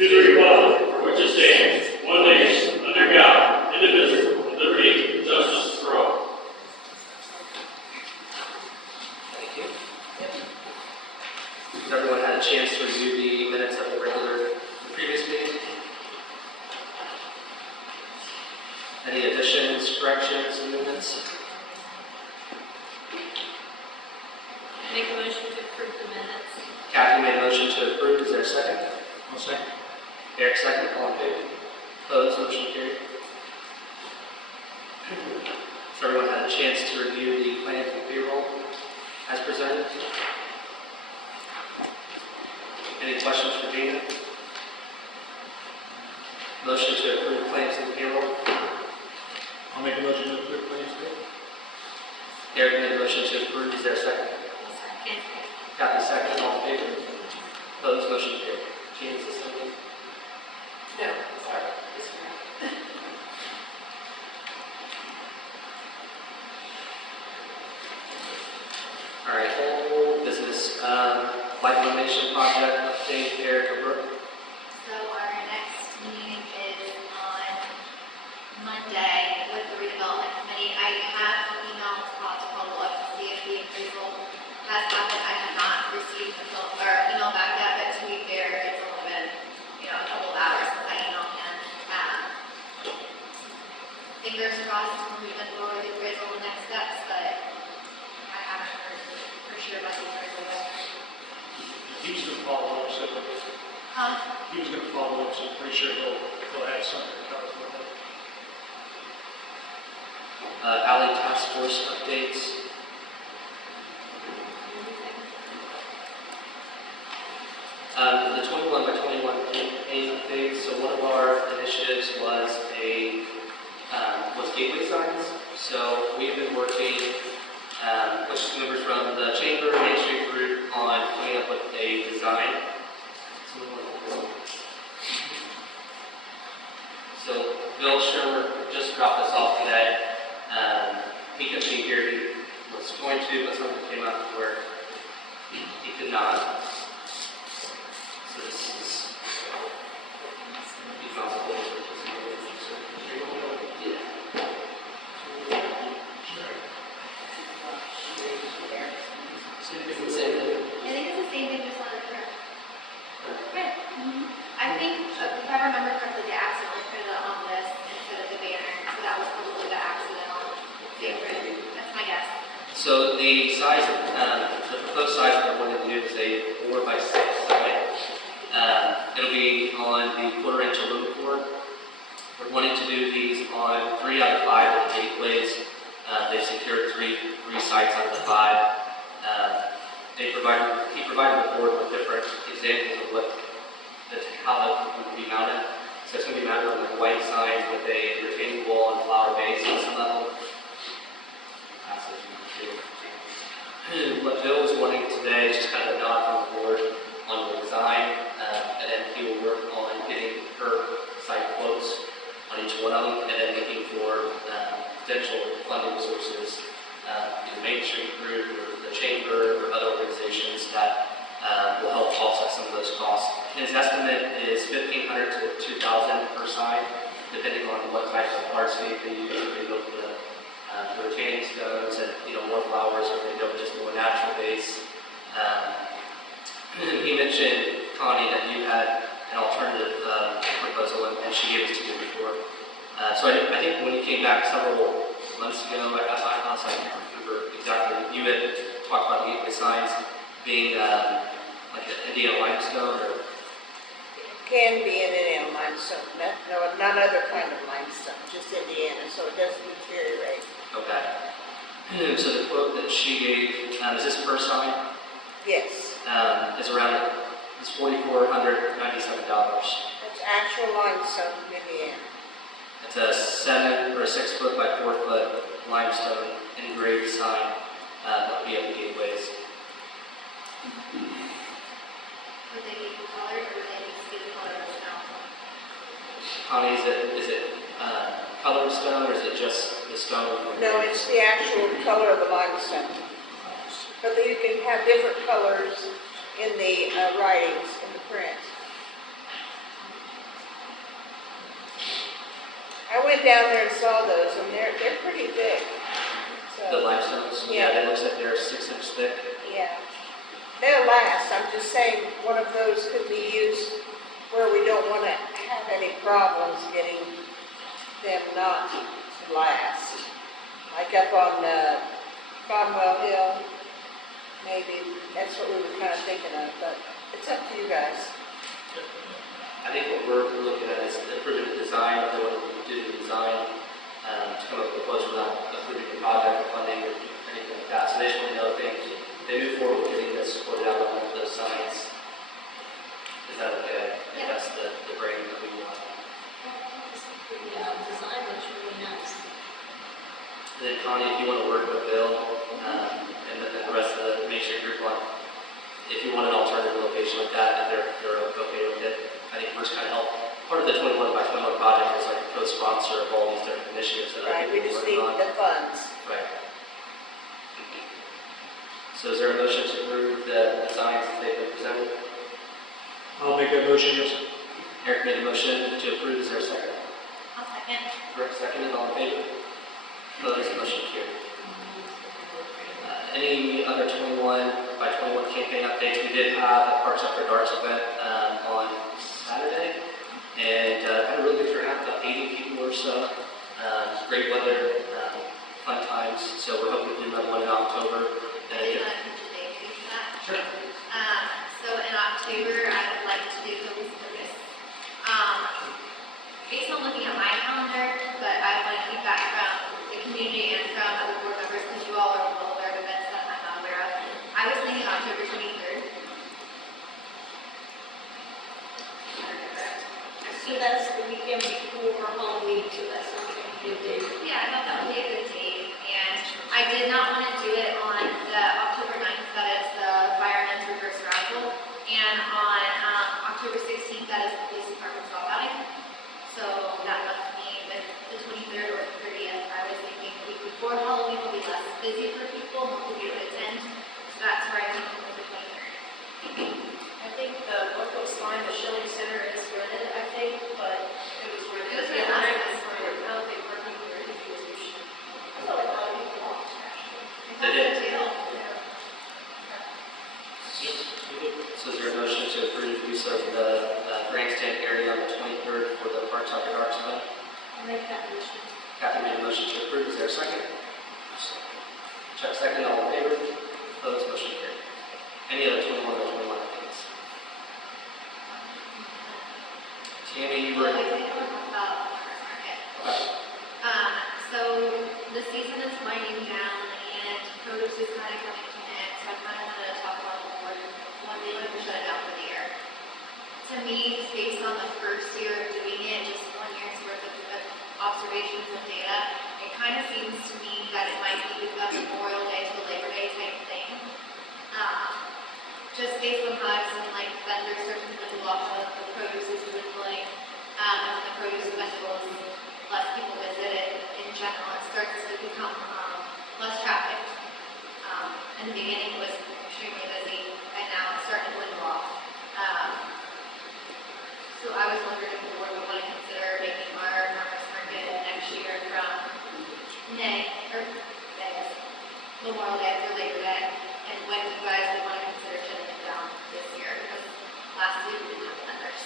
to the republic for which it stands, one nation, under God, indivisible, with liberty and justice for all. Thank you. Has everyone had a chance to review the minutes of the previous meeting? Any additions, corrections, amendments? Make a motion to approve the minutes. Kathy made a motion to approve. Is there a second? I'll second. Eric second. All in favor? Opposed? Motion carried. So everyone had a chance to review the claims and payroll as presented. Any questions for Dana? Motion to approve claims and payroll. I'll make a motion to approve claims today. Eric made a motion to approve. Is there a second? Second. Kathy second. All in favor? Opposed? Motion carried. Gene, is this something? No, sorry. This one. All right, whole business, light illumination project update, Eric or Brooke? So our next meeting is on Monday with the redevelopment committee. I have an email to follow up to see if the appraisal has happened. I have not received or email back yet, but to be fair, it's only been, a couple of hours since I emailed him. Fingers crossed, we can go over the appraisal and next steps, but I haven't heard for sure about the appraisal yet. He was going to follow up, so he was going to follow up, so I'm pretty sure he'll have something to cover with it. Alley task force updates. The 21 by 21 update. So one of our initiatives was gateway signs. So we've been working with members from the Chamber Main Street group on coming up with a design. So Bill Shermer just dropped this off today. He couldn't be here. He was going to, but something came up where he could not. So this is responsible for I think it's the same thing, just on the front. Right. I think, if I remember correctly, they accidentally put it on this instead of the banner, so that was probably the accidental favorite. That's my guess. So the size of, the proposed size that we're going to do is a 4 by 6 sign. It'll be on the 1/4 inch aluminum board. We're wanting to do these on 3 out of 5 of the gateways. They've secured three sites out of the 5. He provided the board with different examples of how that would be mounted. So it's going to be mounted on a white sign with a retaining wall and flower base on some level. What Bill was wanting today is just kind of a nod from the board on the design, and then he will work on getting her site quotes on each one of them, and then looking for potential funding sources, the Main Street Group or the Chamber or other organizations that will help offset some of those costs. His estimate is $1,500 to $2,000 per side, depending on what type of hardscape they use. If they go for the retaining stones and more flowers, or they go just more natural base. He mentioned, Connie, that you had an alternative proposal, and she gave it to you before. So I think when you came back several months ago, I honestly can't remember exactly. You had talked about the gateway signs being like an Indiana limestone, or Can be an Indiana limestone, not other kind of limestone, just Indiana, so it doesn't deteriorate. okay. So the quote that she gave, is this per sign? Yes, Is around it's $4,497. that's actual limestone from Indiana. It's a 7 or 6 foot by 4 foot limestone engraved sign that will be at the gateways. Would they be colored or would they just be the color of the stone? Connie, is it colored stone, or is it just the stone? No, it's the actual color of the limestone. But you can have different colors in the writings, in the print. I went down there and saw those, and they're pretty big. The So, limestones, Yeah. yeah, it looks like they're 6 inch thick. yeah. They'll last. I'm just saying, one of those could be used where we don't want to have any problems getting them not to last. Like up on Cromwell Hill, maybe. That's what we were kind of thinking of, but it's up to you guys. I think what we're looking at is improving the design, if they want to do the design, to come up with a quote without including the project or funding or anything like that. So they just want to know if they move forward with getting this quoted out on those signs. Is that okay? If that's the branding that we want. Yeah, design looks really nice. And then Connie, if you want to work with Bill, and the rest of the Main Street group on, if you want an alternative location like that, if they're okay with it, I think we're just kind of help. Part of the 21 by 21 project is like a co-sponsor of all these different initiatives that I Right, think we just we're need working on. the funds. Right. So is there a motion to approve the designs that they've been presented? I'll make that motion, yes. Eric made a motion to approve, is there a second? I'll second. Rick seconded, all in favor? Opposed, motion carried. Any other 21 by 21 campaign updates? We did have a Parks After Darks event on Saturday, and had a really good turnout, about 80 people or so. Great weather, fun times, so we're hoping to do another one in October. I did want to put your date for that. Sure. So in October, I would like to do Hocus Pocus. Based on looking at my calendar, but I want to keep that from the community and from other board members, because you all are well aware of events that I'm not aware of. I was thinking October 23rd. So that's the weekend before Halloween, so that's not going to be a good day. Yeah, I thought that would be a good date, and I did not want to do it on the October 9th, that is the Fireman's Reverse Raffle, and on October 16th, that is the police department's dog outing. So that left me with the 23rd or 30th. I was thinking the week before Halloween will be less busy for people, more people to attend, so that's where I came up with the 23rd. I think the local sign, the Shilling Center is rented, I think, but it was rented. It was rented last time. I don't think working here is used. I felt like a lot of people watched, actually. They did. Yeah. So is there a motion to approve use of the grandstand area on the 23rd for the Parks After Darks event? I'll make that motion. Kathy made a motion to approve, is there a second? Chuck second, all in favor? Opposed, motion carried. Any other 21 or 21 updates? Tammy, you Well, were, we did talk about farmers market. okay. So the season is winding down and produce is kind of coming to an end, so I kind of wanted to talk about when they want to shut it down for the year. To me, just based on the first year of doing it, just 1 year's worth of observations and data, it kind of seems to me that it might be a Memorial Day to Labor Day type thing. Just based on how I've seen like vendors starting to block the produce is dwindling, and the produce festivals, less people visit it in general, it starts to become less traffic. In the beginning it was extremely busy, and now it's starting to dwindle off. So I was wondering if the board would want to consider making our farmers market next year from Memorial Day through Labor Day, and when you guys would want to consider shutting it down this year, because last year we didn't have vendors.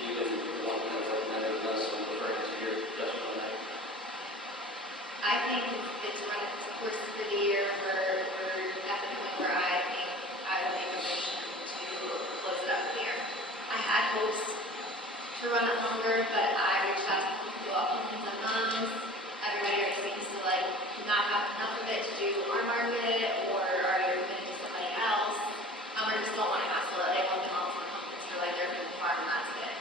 You can, one of the recommended us, so I'm referring to your judgment on that. I think it's run its course for the year, we're at the point where I think I would make a motion to close it up for the year. I had hopes to run it longer, but I reached out to people, opinions and moms. Everybody already seems to like not have enough of it to do our market, or are you committed to somebody else? Or just don't want to hassle it, they want them all for companies for like their food farm, and that's it.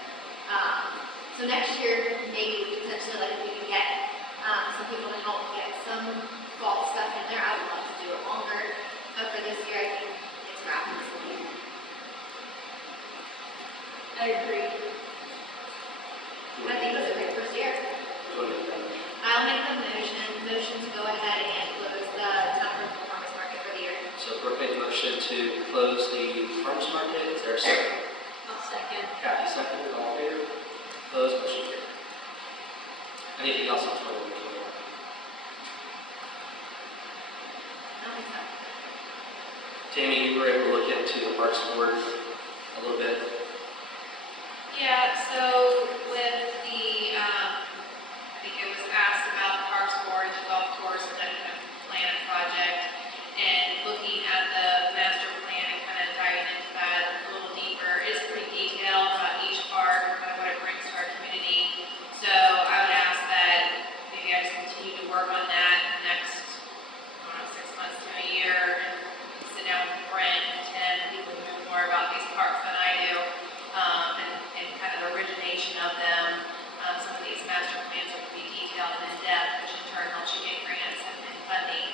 So next year, maybe potentially like if we can get some people to help get some fall stuff in there, I would love to do it longer. But for this year, I think it's wrapping this week. I agree. I think it's a great first year. I'll make the motion to go ahead and close the town Brookville farmers market for the year. So Brooke made a motion to close the farmers market, is there a second? I'll second. Kathy seconded, all in favor? Opposed, motion carried. Anything else on 2121? Tammy, you were able to look into the Parks Board a little bit. Yeah, so with the, I think it was asked about the Parks Board, the golf course, and then kind of plan and project, and looking at the master plan and kind of diving into that a little deeper. It's pretty detailed about each park, kind of what it brings to our community. So I would ask that maybe I just continue to work on that in the next, I don't know, 6 months to a year, and sit down with Brent and Tim, people who know more about these parks than I do, and kind of origination of them. Some of these master plans would be detailed and in-depth, which in turn helps you get grants and funding.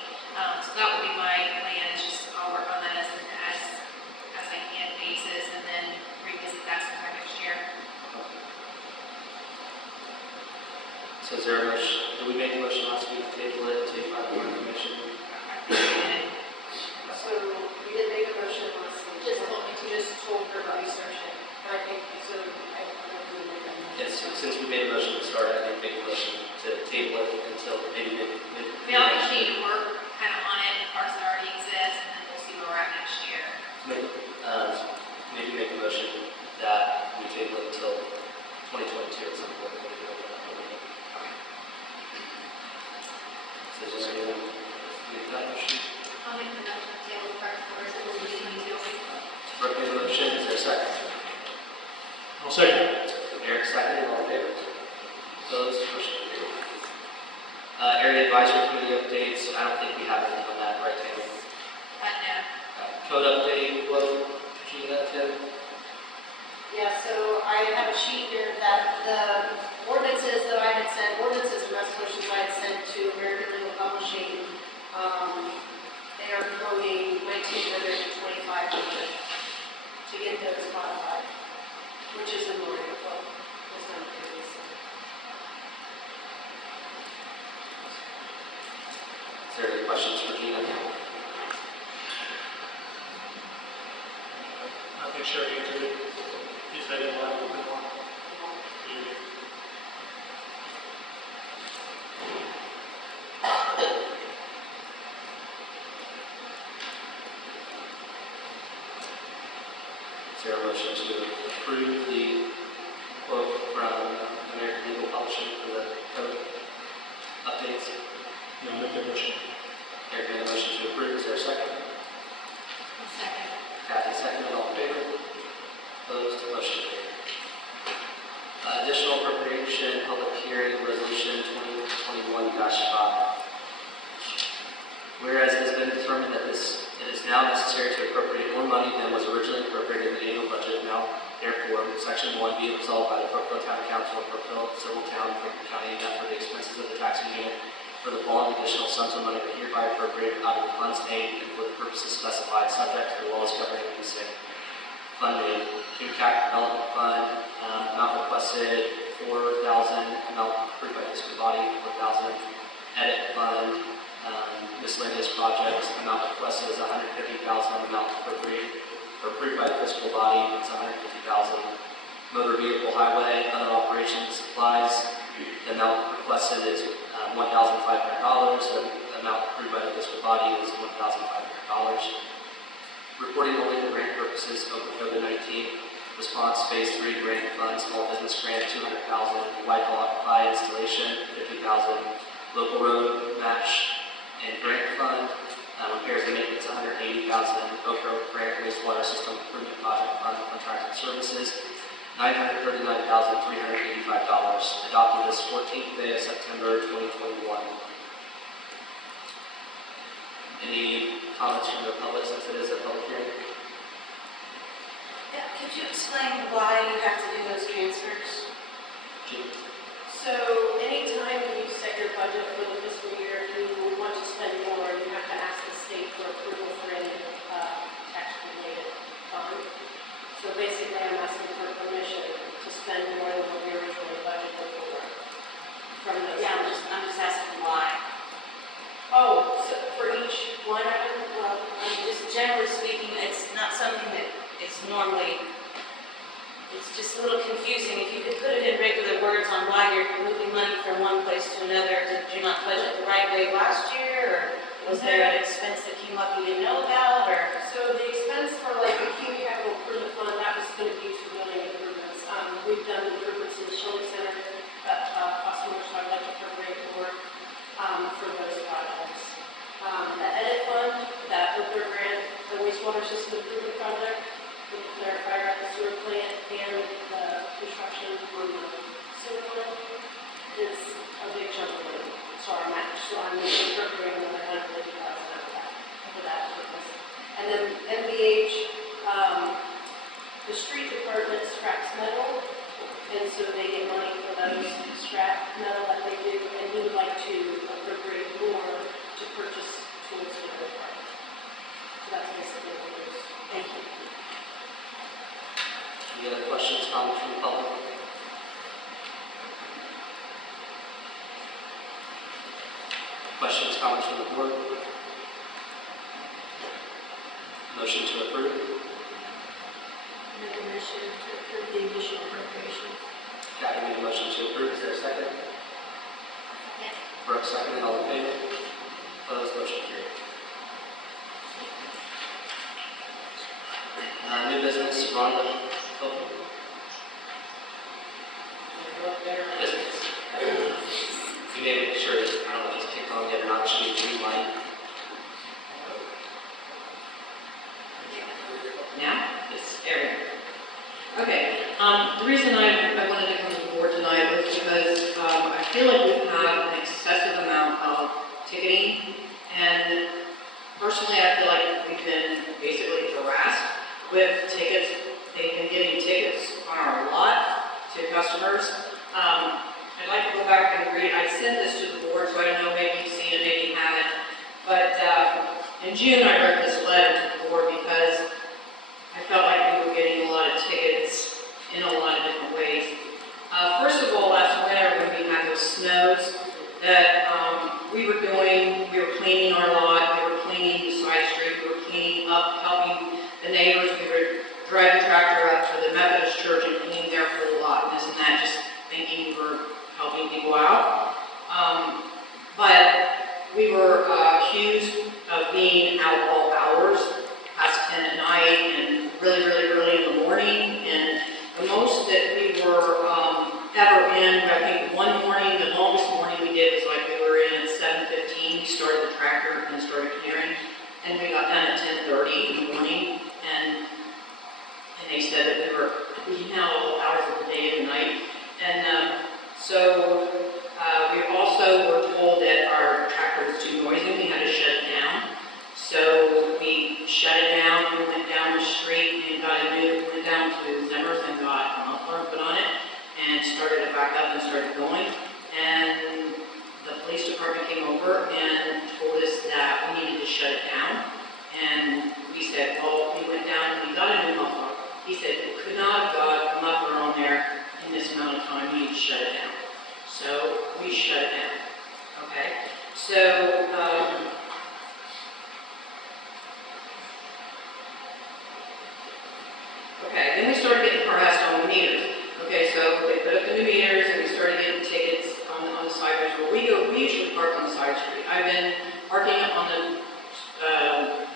So that would be my plan, is just I'll work on that as I can basis, and then revisit that sometime next year. So is there a motion, did we make a motion last week to table it to find more information? So we did make a motion last week. Just told her to research it, but I think, so I don't really make that motion. Yes, since we made a motion to start, I think make a motion to table it until maybe mid. We all just need to work kind of on it, parks that already exist, and then we'll see where we're at next year. Maybe make a motion that we table it until 2022 at some point. So just anyone make that motion? I'll make the motion to table the Parks Board until 2022. Brooke made a motion, is there a second? I'll second. Eric seconded, all in favor? Opposed, motion carried. Area advisory committee updates, I don't think we have anything on that, right, Tammy? Code update, quote, Gina, Tim? Yeah, so I have a sheet here that the ordinances that I had sent, ordinances and resolutions I had sent to American Legal Publishing, they are quoting 1,900 to 2,500 to get those modified, which is in line with what was done previously. Is there any questions for Gina? I think Sherry answered it. Is that in line with the one? Is there a motion to approve the quote from American Legal Publishing for the code updates? Yeah, make that motion. Eric made a motion to approve, is there a second? Second. Kathy seconded, all in favor? Opposed, motion carried. Additional appropriation, public hearing, resolution 2021-5. Whereas it has been determined that it is now necessary to appropriate more money than was originally appropriated in the annual budget, now therefore, section 1 be resolved by the Brookville Town Council of Brookville, Civil Town, Franklin County, that for the expenses of the taxing unit for the following additional sums of money are hereby appropriated out of the funds named and for the purposes specified, subject to the laws governing the same. Fund name, Impact Development Fund, amount requested $4,000, amount approved by fiscal body $4,000. Edit Fund, miscellaneous projects, amount requested is $150,000, amount appropriated or approved by the fiscal body is $150,000. Motor vehicle highway, other operations supplies, the amount requested is $1,500. The amount approved by the fiscal body is $1,500. Reporting only for grant purposes of COVID-19 response phase 3 grant fund, small business grant $200,000, Wi-Fi installation $50,000, local road match and grant fund, repairs and maintenance $180,000, Oak grant wastewater system improvement project fund, contracted services $939,385, adopted this 14th day of September 2021. Any comments from the public since it is a public hearing? Yeah, could you explain why you have to do those transfers? Jean? So anytime you set your budget for the fiscal year, if you want to spend more, you have to ask the state for approval for any tax-related fund. So basically, I'm asking for permission to spend more than what we originally budgeted for. From those. Yeah, I'm just asking why. Oh, so for each line item, I mean, just generally speaking, it's not something that is normally it's just a little confusing. If you could put it in regular words on why you're moving money from one place to another, did you not budget the right way last year? Or was there an expense that came up you didn't know about, or? So the expense for like the Q capital improvement fund, that was going to be for building improvements. We've done improvements in the Shelley Center, that cost so much, so I'd like to appropriate more for those projects. The edit fund, that Oakland grant, the wastewater system improvement project, the clarifier at the sewer plant, and the construction on the sewer plant is a big chunk of money. So I'm appropriating another $150,000 for that purpose. And then MBH, the street department scraps metal, and so they get money for those scrap metal that they do, and we would like to appropriate more to purchase tools for their department. So that's basically what it is. Thank you. Any other questions, comments from the public? Questions, comments from the board? Motion to approve. Make a motion to approve the additional appropriation. Kathy made a motion to approve. Is there a second? Second. Brooke seconded. All in favor? Opposed? Motion carried. New business, Rhonda Hofer. Business. You may make sure that, I don't know if it's kicked on yet or not, should be green light. Now? It's airing. Okay, the reason I wanted to come to the board tonight was because I feel like we've had an excessive amount of ticketing, and personally I feel like we've been basically harassed with tickets. They've been giving tickets on our lot to customers. I'd like to go back and read, I sent this to the board, so I don't know, maybe you've seen it, maybe you haven't, but in June I wrote this letter to the board because I felt like we were getting a lot of tickets in a lot of different ways. First of all, last winter when we had those snows that we were cleaning our lot, we were cleaning the side street, we were cleaning up, helping the neighbors, we were driving the tractor up to the Methodist church and cleaning their whole lot, and this and that, just thinking we were helping people out. But we were accused of being out all hours, past 10 at night, and really, really early in the morning. And the most that we were ever in, I think one morning, the longest morning we did was like we were in at 7:15. We started the tractor and started clearing, and we got done at 10:30 in the morning. And they said that we were out all hours of the day and the night. And so we also were told that our tractor was too noisy. We had to shut it down. So we shut it down, we went down the street and went down to Zimmer's and got a muffler put on it and started it back up and started going. And the police department came over and told us that we needed to shut it down. And we said, well, we went down and we got a new muffler. He said, we could not have got a muffler on there in this amount of time, we need to shut it down. So we shut it down, okay? So, okay, then we started getting harassed on the meters. Okay, so they put up the new meters and we started getting tickets on the side roads. We usually park on the side street. I've been parking on the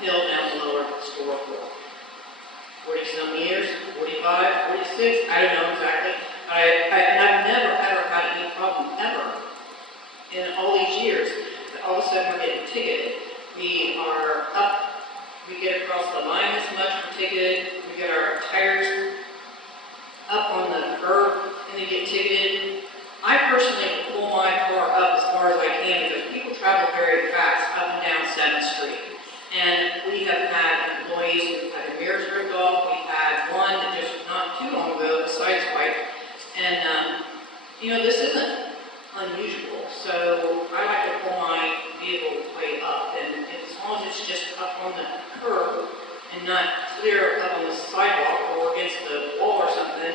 hill down below our store for 40-some years, 45, 46, I don't know exactly. And I've never ever had any problem ever in all these years. But all of a sudden we're getting ticketed. We are up, we get across the line this much, we're ticketed. We get our tires up on the curb and they get ticketed. I personally pull my car up as far as I can because people travel very fast up and down 7th Street. And we have had employees who've had their mirrors ripped off. We've had one that just not too long ago, a sideswipe. And, you know, this isn't unusual. So I like to pull my vehicle way up. And as long as it's just up on the curb and not clear up on the sidewalk or against the wall or something,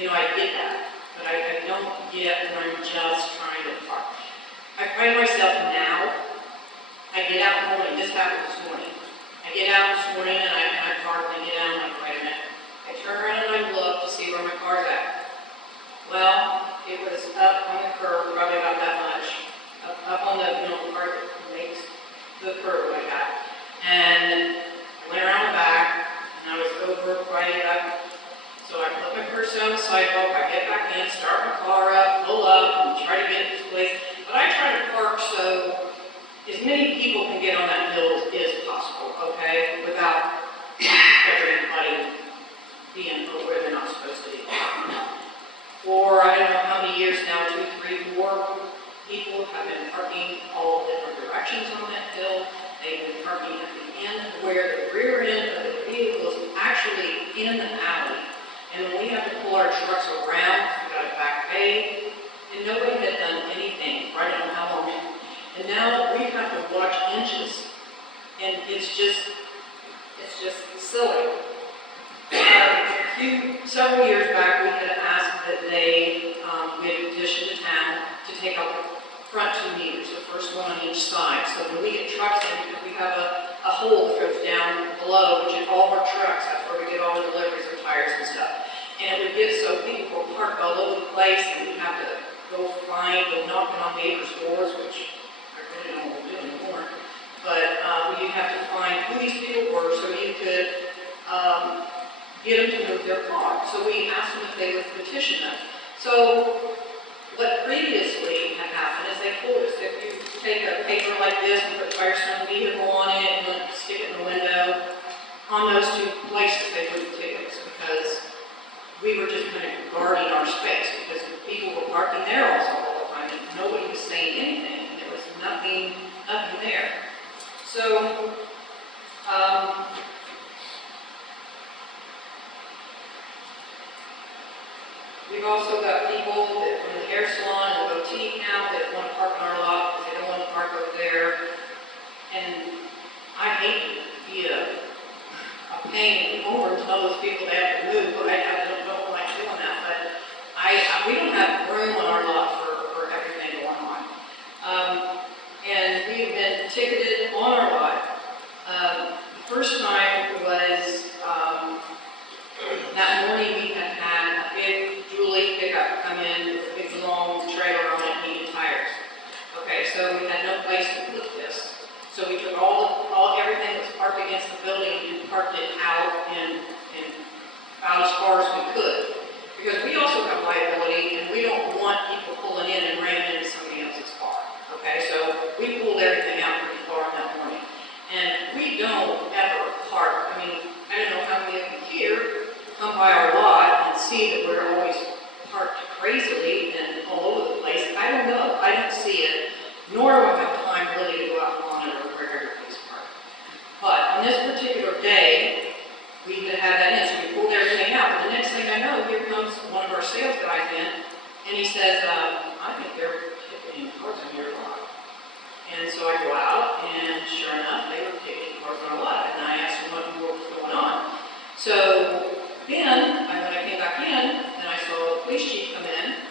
you know, I get that. But I don't get when I'm just trying to park. I find myself now, I get out in the morning, this happened this morning. I get out this morning and I park and I get out and I'm like, wait a minute. I turn around and I look to see where my car it was up on the curb, probably about that much, up on the, part that makes the curb like that. And I went around the back, and I was over riding up. So I put my purse on the sidewalk, I get back in, start my car up, pull up, and try to get this place. But I try to park so as many people can get on that hill as possible, okay? Without everybody being where they're not supposed to be. For I don't know how many years now, 2, 3, 4 people have been parking all different directions on that hill. They've been parking at the end where the rear end of the vehicle is actually in the alley. And when we have to pull our trucks around, we got a back bay, and nobody had done anything, right? I don't know how long. And now we have to watch inches, and it's just silly. Several years back, we had asked that we had petitioned the town to take out the front 2 meters, the first one on each side. So when we get trucks in, because we have a hole that goes down below, which is all of our trucks, that's where we get all the deliveries of tires and stuff. And it would get so people were parked all over the place, and we'd have to go knocking on neighbors' doors, which I really don't want to do anymore. But you'd have to find who these people were so you could get them to move their car. So we asked them if they would petition them. So what previously had happened is they told us if you take a paper like this and put Firestone vehicle on it and then stick it in the window, on those 2 places they wouldn't ticket us because we were just kind of guarding our space because people were parking there also all the time and nobody was saying anything. There was nothing there. So, we've also got people that from the hair salon and the boutique now that want to park on our lot because they don't want to park over there. And I hate to be a pain in the corner to tell those people they have to move, but I don't like doing that. But we don't have room on our lot for everything going on. And we've been ticketed on our lot. The first time was that morning we had a big Julie pickup come in with a big long trailer on it, needed tires. Okay, so we had no place to put this. So we took everything that was parked against the building and parked it out and out as far as we could. Because we also have liability and we don't want people pulling in and ramming into somebody else's car. Okay, so we pulled everything out pretty far that morning. And we don't ever park. I mean, I don't know how many of you here come by our lot and see that we're always parked crazily and all over the place. I don't know. I don't see it, nor do I have time really to go out and monitor where everybody's parked. But on this particular day, we had that in, so we pulled everything out. And the next thing I know, here comes one of our sales guys in, and he says, I think they're ticketing cars on your lot. And so I go out, and sure enough, they were ticketing cars on our lot. And I asked them what was going on. So then, when I came back in, and I saw the police chief come in.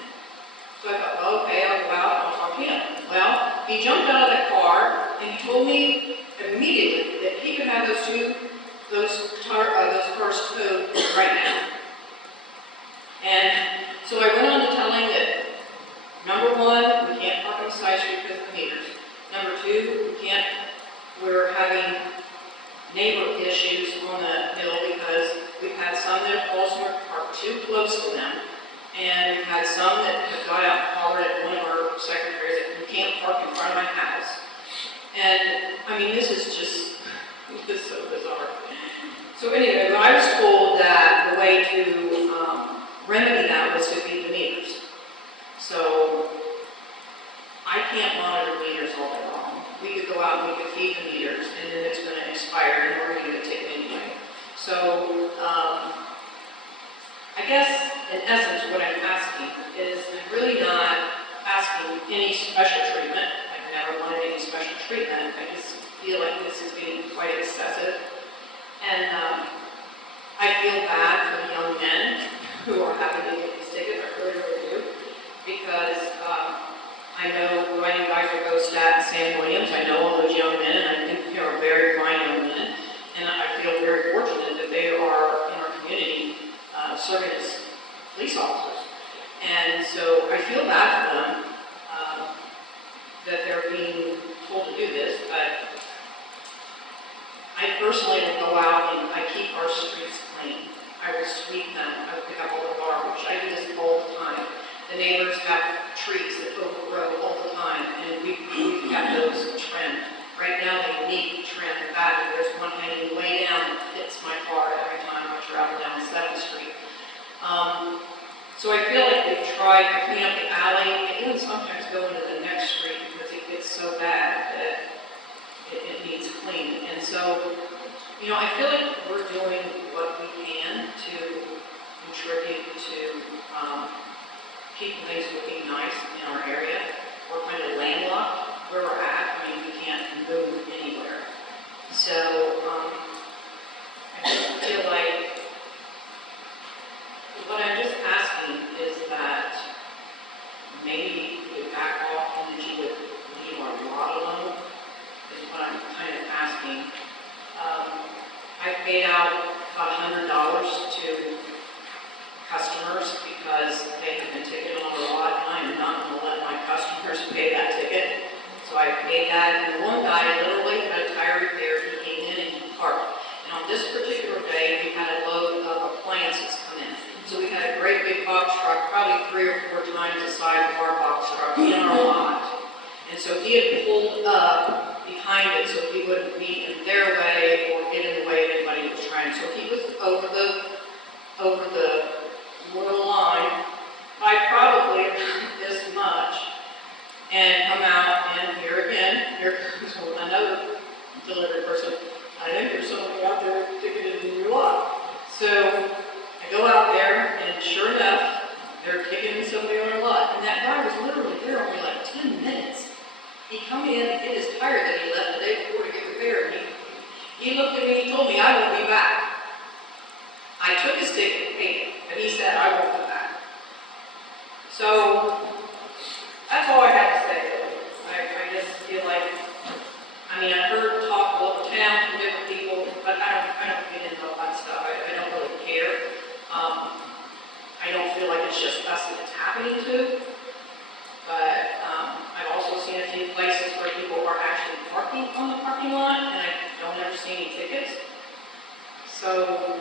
So I thought, well, okay, I'll go out and I'll talk to him. Well, he jumped out of that car, and he told me immediately that he could have those cars towed right now. And so I went on to tell him that, number 1, we can't park on the side street because of the meters. Number 2, we're having neighbor issues on the hill because we've had some that have also parked too close to them. And we've had some that have got out and hollered at one of our secretaries that you can't park in front of my house. And, I mean, this is just so bizarre. So anyway, I was told that the way to remedy that was to feed the meters. So I can't monitor meters all day long. We could go out and we could feed the meters, and then it's going to expire, and we're going to get a ticket anyway. So I guess, in essence, what I'm asking is I'm really not asking any special treatment. I've never wanted any special treatment. I just feel like this is getting quite excessive. And I feel bad for the young men who are having to get these tickets. I really, really do. Because I know my new guys are Stat and Sam Williams. I know all those young men, and I think they are very fine young men. And I feel very fortunate that they are in our community serving as police officers. And so I feel bad for them, that they're being told to do this, but I personally will go out and I keep our streets clean. I will sweep them, I will pick up all the garbage, I do this all the time. The neighbors have trees that overgrow all the time, and we've got those trimmed. Right now, they need trimmed. In fact, there's one hanging way down that hits my car every time I travel down 7th Street. So I feel like we've tried to clean up the alley, and even sometimes go into the next street because it gets so bad that it needs clean. And so, you know, I feel like we're doing what we can to contribute to keeping things looking nice in our area. We're kind of landlocked where we're at. I mean, we can't move anywhere. So I just feel like what I'm just asking is that maybe you would back off and that you would leave our lot alone, is what I'm kind of asking. I paid out about $100 to customers because they have been ticketed on the lot, and I am not going to let my customers pay that ticket. So I paid that, and the one guy literally had a tire repair. He came in and he parked. And on this particular day, we had a load of appliances come in. So we had a great big box truck, probably 3 or 4 times the size of our box truck in our lot. And so he had pulled up behind it so he wouldn't be in their way or get in the way of anybody who was trying. So he was over the little line by probably this much and come out, and here again, here comes another delivery person. I think there's somebody out there ticketed in your lot. So I go out there, and sure enough, they're ticketing somebody on our lot. And that guy was literally there only like 10 minutes. He come in and get his tire that he left the day before to get repaired. He looked at me, he told me, I won't be back. I took his ticket and paid it, but he said, I won't be back. So that's all I have to say. I just feel like, I mean, I've heard talk all over town from different people, but I don't get into all that stuff. I don't really care. I don't feel like it's just us that it's happening to. But I've also seen a few places where people are actually parking on the parking lot, and I don't ever see any tickets. So,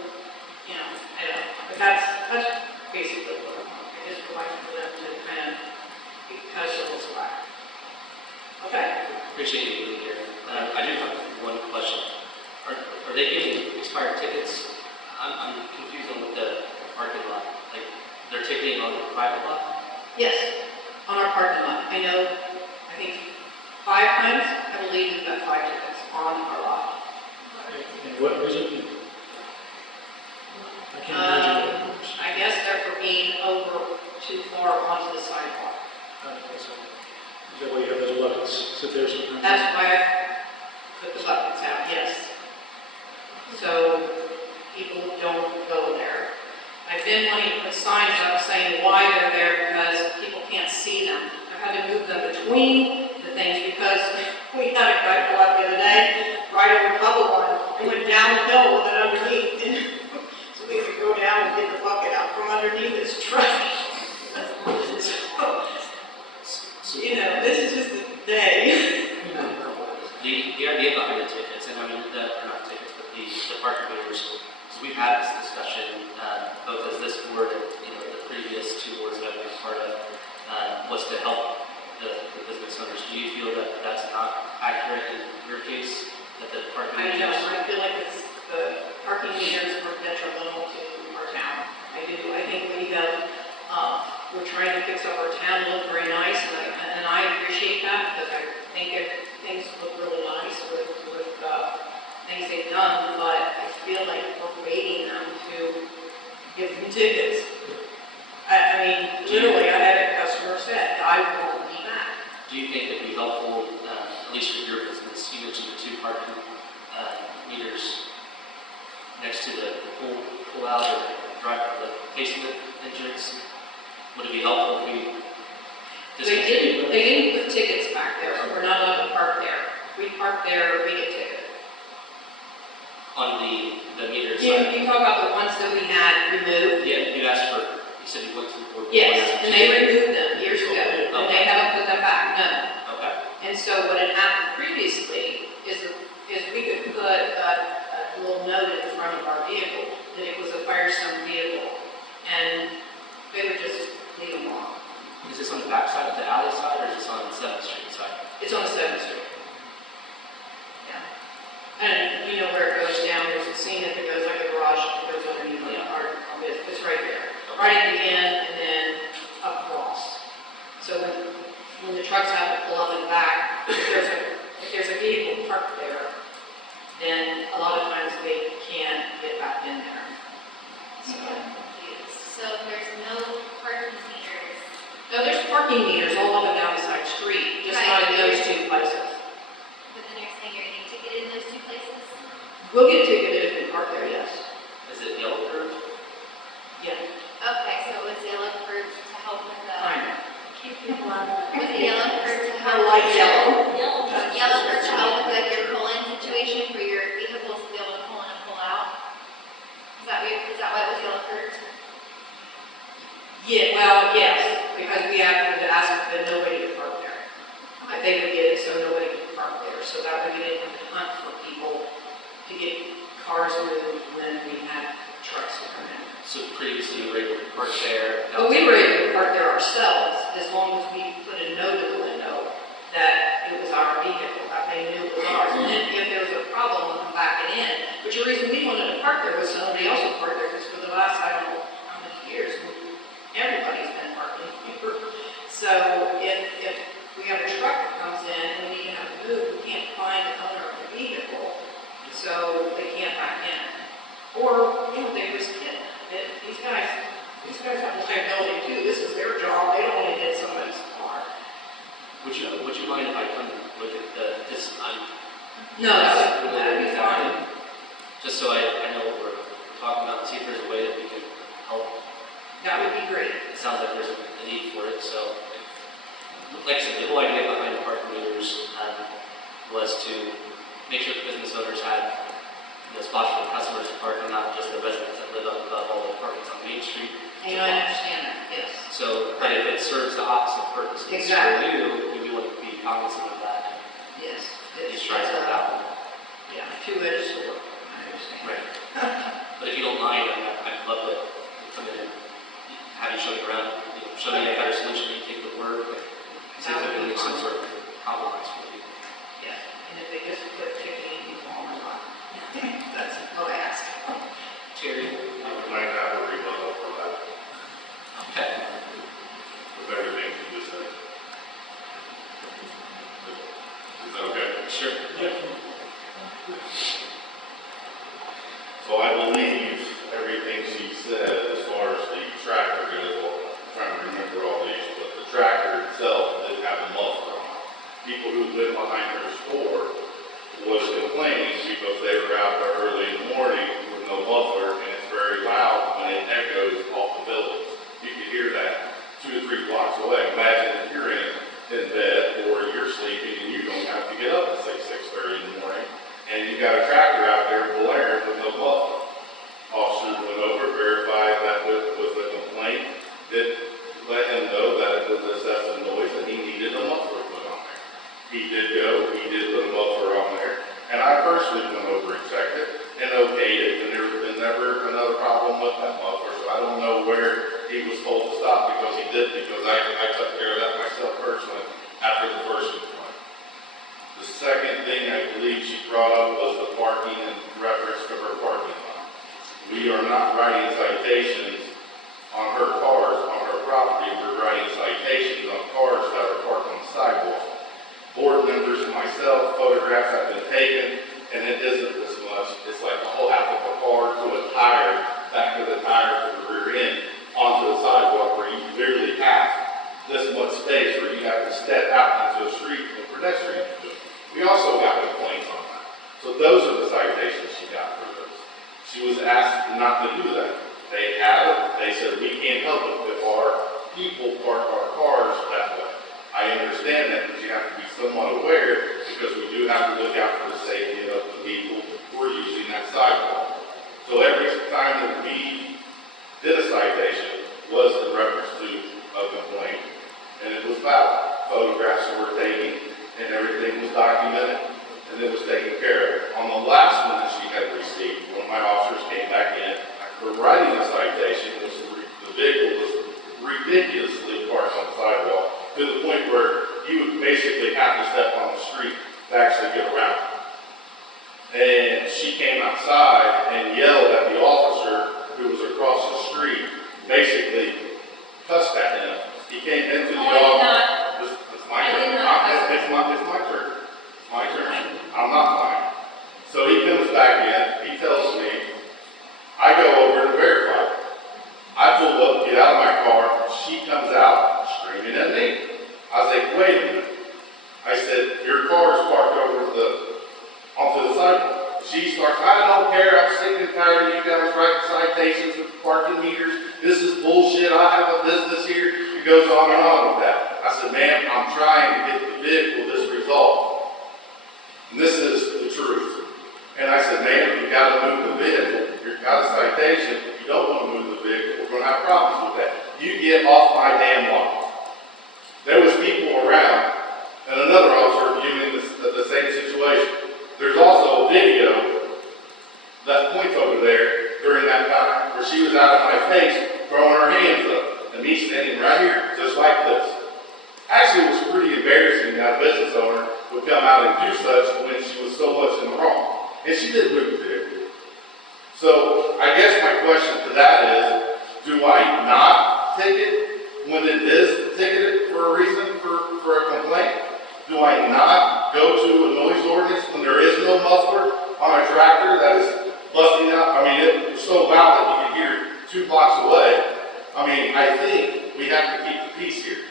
you know, I don't know. But that's basically what I want. I just would like for them to kind of cut us a little slack. Okay? Appreciate you being here. I do have one question. Are they giving expired tickets? I'm confused on the parking lot. Like, they're ticketing on the private lot? Yes, on our parking lot. I know, I think 5 times, I believe we've got 5 tickets on our lot. And what reason? I can't imagine. I guess they're for being over too far onto the sidewalk. I don't think so. Is that why you have those buckets sit there sometimes? That's why I put the buckets out, yes. So people don't go there. I've been wanting to put signs up saying why they're there because people can't see them. I've had to move them between the things because we had a guy go out the other day, right over Bubble One, and went down the hill with it underneath. And so we could go down and get the bucket out from underneath his truck. So, you know, this is just a day. The idea behind the tickets, and I mean, or not tickets, but the parking meters, because we've had this discussion, both as this board and, you know, the previous 2 boards that I've been part of, was to help the business owners. Do you feel that that's not accurate in your case, that the parking I meters? don't, I feel like it's, the parking meters are detrimental to our town. I do, I think we have, we're trying to fix up our town, look very nice, and I appreciate that, because I think things look really nice with things they've done, but I feel like we're waiting them to give them tickets. I mean, literally, I had a customer said, I won't be back. Do you think it'd be helpful, at least with your business, you mentioned the 2 parking meters next to the pull out or the basement entrance? Would it be helpful if we They didn't put tickets back there, so we're not allowed to park there. If we park there, we get ticketed. on the meter You side? talk about the ones that we had removed? Yeah, you asked for, you said you went to the board. Yes, And they removed them years ago, and they haven't put them back, no. Okay. And so what had happened previously is we could put a little note in front of our vehicle that it was a Firestone vehicle, and they would just leave them on. Is this on the back side of the alley side, or is this on 7th Street side? It's on the 7th Street. Yeah. And you know where it goes down, there's a scene that goes like a garage, that goes underneath the art, it's right there. Right at the end, and then across. So when the trucks have to pull up and back, if there's a vehicle parked there, then a lot of times they can't get back in there. So, So there's no parking meters. no, there's parking meters all up and down the side street, just not in those two places. But then you're saying you're getting ticketed in those two places? We'll get ticketed if we park there, yes. Is it yellow curve? Yeah. Okay, so it was yellow curve to help with the, Fine. Keep people out of was it yellow curve to I help? like with- yellow. Yellow curve to help with like your pull-in situation for your vehicles to be able to pull in and pull out? Is that why it was yellow curve? Yeah, well, yes, because we have to ask that nobody to park there. That they would get it so nobody could park there, so that way we didn't have to hunt for people to get cars moved when we had trucks to come in. So previously you were able to park there. But we were able to park there ourselves, as long as we put a note in the window that it was our vehicle, that they knew it was ours. And then if there was a problem with them backing in, which the reason we wanted to park there was so nobody else would park there, because for the last, I don't know how many years, everybody's been parking here. So if we have a truck that comes in and we need to have to move, we can't find the owner of the vehicle, so they can't back in. Or, you know, they risk it. These guys have liability too. This is their job. They don't want to hit somebody's car. Would you mind if I come look at this? No, that'd be fine. Just so I know what we're talking about, and see if there's a way that we can help. That would be great. It sounds like there's a need for it, so. Like I said, the whole idea behind the parking meters was to make sure the business owners had spots for the customers to park, and not just the residents that live up above all the apartments on Main Street. And I understand that, yes. So, but if it serves the opposite purpose Exactly. for you, we want to be cognizant of that. Yes. And just try to help out. Yeah, two-edged sword. I understand. Right. But if you don't mind, I'd love to come in and have you show me around, show me a better solution, you take the word, and see if we can make some sort of compromise for you. Yeah, and if they just put ticketing people on the line, that's what I ask. Terry? Might have a rebuttal for that, Okay. with everything you just said. Is that okay? Sure. Yeah. So I believe everything she said as far as the tractor goes, well, I'm trying to remember all these, but the tractor itself didn't have a muffler on it. People who live behind her store was complaining because they were out there early in the morning with no muffler, and it's very loud when it echoes off the buildings. You can hear that 2 to 3 blocks away. Imagine if you're in bed or you're sleeping and you don't have to get up at 6:30 in the morning, and you got a tractor out there blaring with no muffler. Officer went over, verified that was a complaint, did let him know that it was excessive noise and he needed a muffler put on there. He did go, he did put a muffler on there, and I personally went over and checked it and okayed it, and there's been never another problem with that muffler, so I don't know where he was told to stop because he did, because I took care of that myself personally after the first complaint. The second thing I believe she brought up was the parking in reference to her parking lot. We are not writing citations on her cars, on her property, we're writing citations on cars that are parked on the sidewalk. Board members and myself, photographs have been taken, and it isn't this much, it's like the whole half of a car to a tire, back to the tire to the rear end, onto the sidewalk where you literally have this much space where you have to step out into a street and pedestrian. We also got complaints on that. So those are the citations she got for those. She was asked not to do that. They had it, they said, we can't help it if our people park our cars that way. I understand that, but you have to be somewhat aware, because we do have to look out for the safety of the people ridiculously parked on the sidewalk to the point where you would basically have to step on the street to actually get around. And she came outside and yelled at the officer who was across the street, basically cussed at him. He came into the Oh, I did office. not. It's my I turn. did not cuss. It's my turn. It's my turn. I'm not lying. So he comes back in, he tells me, I go over to verify. I pull up, get out of my car, she comes out screaming at me. I was like, wait a minute. I said, your car is parked onto the sidewalk. She starts, I don't care, I'm sick and tired of you guys writing citations with parking meters. This is bullshit, I have a business here. It goes on and on with that. I said, ma'am, I'm trying to get the vehicle this resolved. And this is the truth. And I said, ma'am, you gotta move the vehicle. You've got a citation. If you don't want to move the vehicle, we're gonna have problems with that. You get off my damn lot. There was people around and another officer viewing the same situation. There's also a video that points over there during that time where she was out of my face throwing her hands up and me standing right here just like this. Actually, it was pretty embarrassing that a business owner would come out and do such when she was so much in the wrong. And she did move the vehicle. So I guess my question to that is, do I not ticket when it is ticketed for a reason, for a complaint? Do I not go to a noise ordinance when there is no muffler on a tractor that is busting out? I mean, it's so loud that you can hear 2 blocks away. I mean, I think we have to keep the peace here.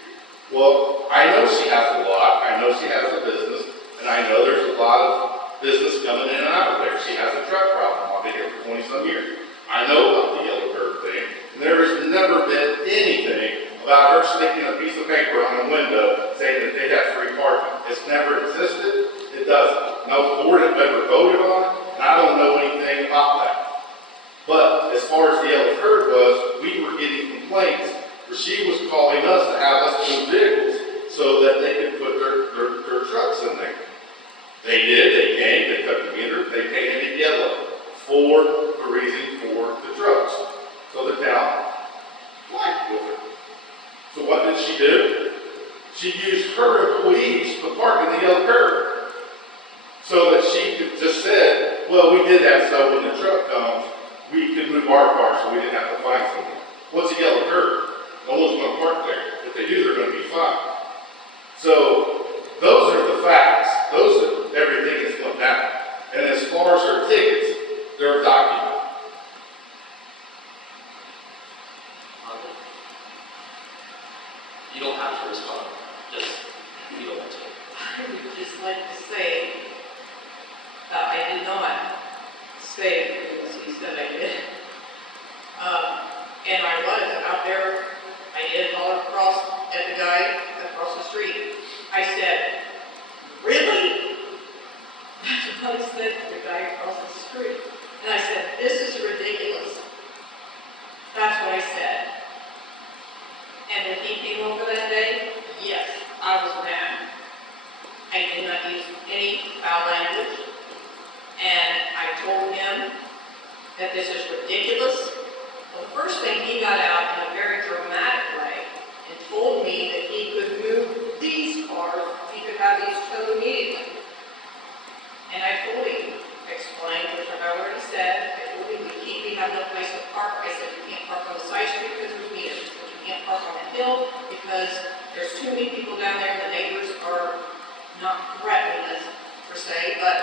Well, I know she has a lot, I know she has a business, and I know there's a lot of business coming in and out of there. She has a truck problem. I've been here for 20-some years. I know about the yellow curb thing, and there has never been anything about her sticking a piece of paper on the window saying that they have free parking. It's never existed. It doesn't. No board has ever voted on it, and I don't know anything about that. But as far as the yellow curb was, we were getting complaints where she was calling us to have us move vehicles so that they could put their trucks in there. They did, they came, they cut the meter, they painted it yellow for the reason for the trucks. So the town liked with her. So what did she do? She used her employees to park in the yellow curb. So that she could just said, well, we did that so when the truck comes, we could move our car so we didn't have to find someone. What's a yellow curb? No one's going to park there. If they do, they're going to be fined. So those are the facts. Those are everything that's come down. And as far as her tickets, they're documented. You don't have to respond, just, you don't want to. I would just like to say that I did not say it as he said I did. And I was out there, I did holler across at the guy across the street. I said, really? That's what I said to the guy across the street. And I said, this is ridiculous. That's what I said. And when he came over that day, yes, I was mad. I did not use any foul language. And I told him that this is ridiculous. Well, the first thing he got out in a very dramatic way and told me that he could move these cars, he could have these towed immediately. And I told him, explained, which I've already said, I told him we have no place to park. I said, you can't park on the side street because there's meters. You can't park on the hill because there's too many people down there and the neighbors are not threatening us per se, but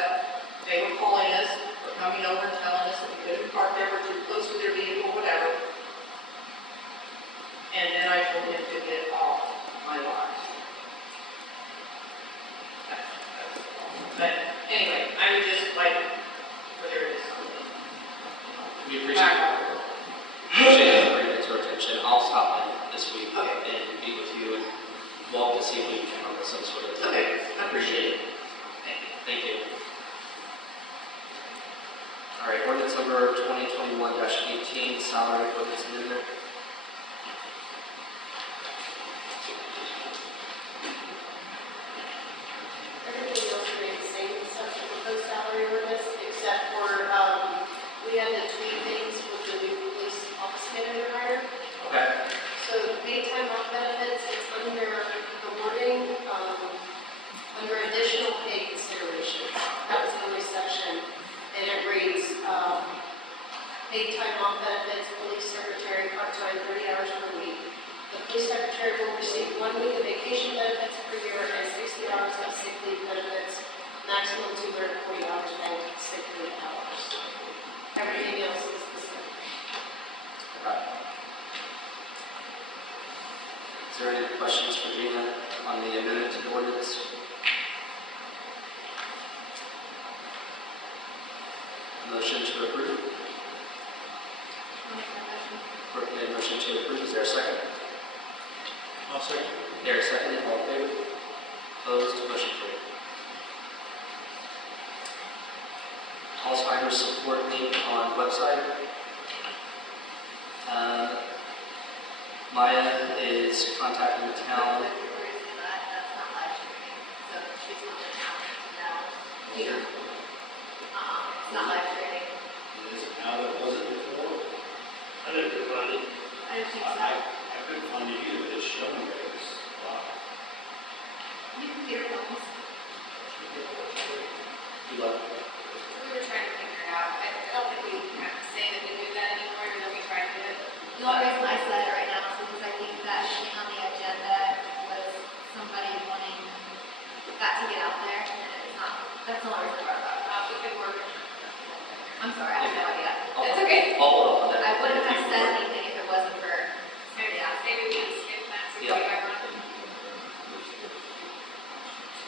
they were calling us, or coming over and telling us that we couldn't park there, we're too close to their vehicle, whatever. And then I told him to get off my lot. But anyway, I would just like for there to be something. We appreciate it, bringing it to our attention. I'll stop in this week Okay. and meet with you and walk to see if we can come up with some sort of. Okay, I appreciate it. Thank you. All right, ordinance number 2021-18, salary ordinance amendment. Everything else remains the same, except for the proposed salary ordinance, except for, we had to tweak things with the new police office manager hire. Okay. So the daytime secretary will receive 1 week of vacation benefits per year and 60 hours of sick leave benefits, maximum 240 hours of sick leave hours. Everything else is the same. Is there any questions for Gina on the amendment to the ordinance? Motion to approve. Brooke made a motion to approve. Is there a second? I'll second. Derek seconded. All in favor? Opposed? Motion carried. Alzheimer's support link on website. Maya is contacting the town. That's not live streaming, so she's not in town now. Here. It's not live streaming. Is it now that wasn't before? I didn't find it. I don't think so. I couldn't find it either, but it's showing that it was live. You can get it once. You love it. We were trying to figure it out. I don't think we have to say that we do that anymore, even though we try to do it. The only reason I said it right now is because I think that thing on the agenda was somebody wanting that to get out there, and it's not. That's the only reason I brought it up. We could work. I'm sorry, I have no idea. It's okay. I'll hold off on that. I wouldn't have said anything if it wasn't for, Maybe we can skip that, so we Yeah. can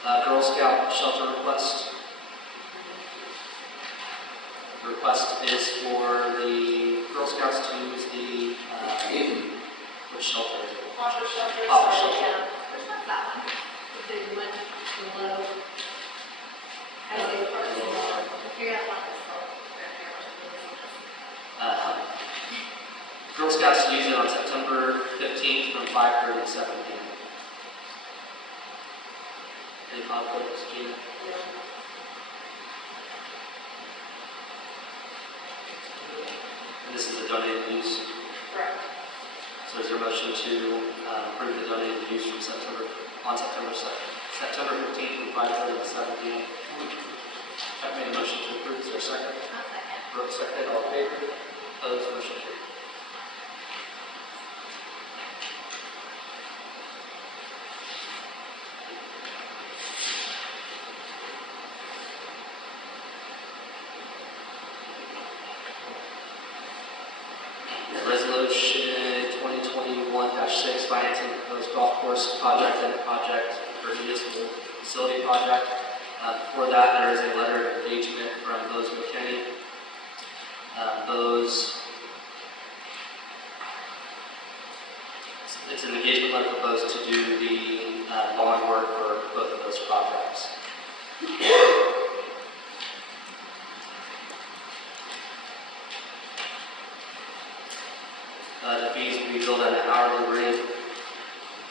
go Girl Scout shelter request. The request is for the Girl Scouts to use the, which shelter is it? Washer shelter. Washer sorry, shelter. yeah. there's not that one. The big one, the low. I say personal, I figured out what it's called. Girl Scouts use it on September 15th from 5:30 to 7 p.m. Any conflicts, Gina? And this is a donated use. Correct. So is there a motion to approve the donated use from September 15th from 5:30 to 7 p.m.? Chuck made a motion to approve. Is there a second? Not second. Brooke seconded. All in favor? Opposed? Motion carried. Resolution 2021-6, financing proposed golf course project and project for municipal facility project. For that, there is a letter of engagement from Bose McKinney. It's an engagement letter for Bose to do the bond work for both of those projects. The fees will be billed at an hourly rate.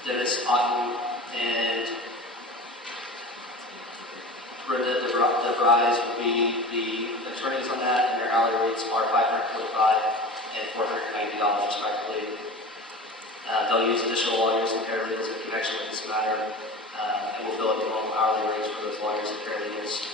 Dennis Otten and Brenda DeVries will be the attorneys on that, and their hourly rates are $545 and $490 respectively. They'll use additional lawyers and paralegals in connection with this matter, and will bill at the normal hourly rates for those lawyers and paralegals.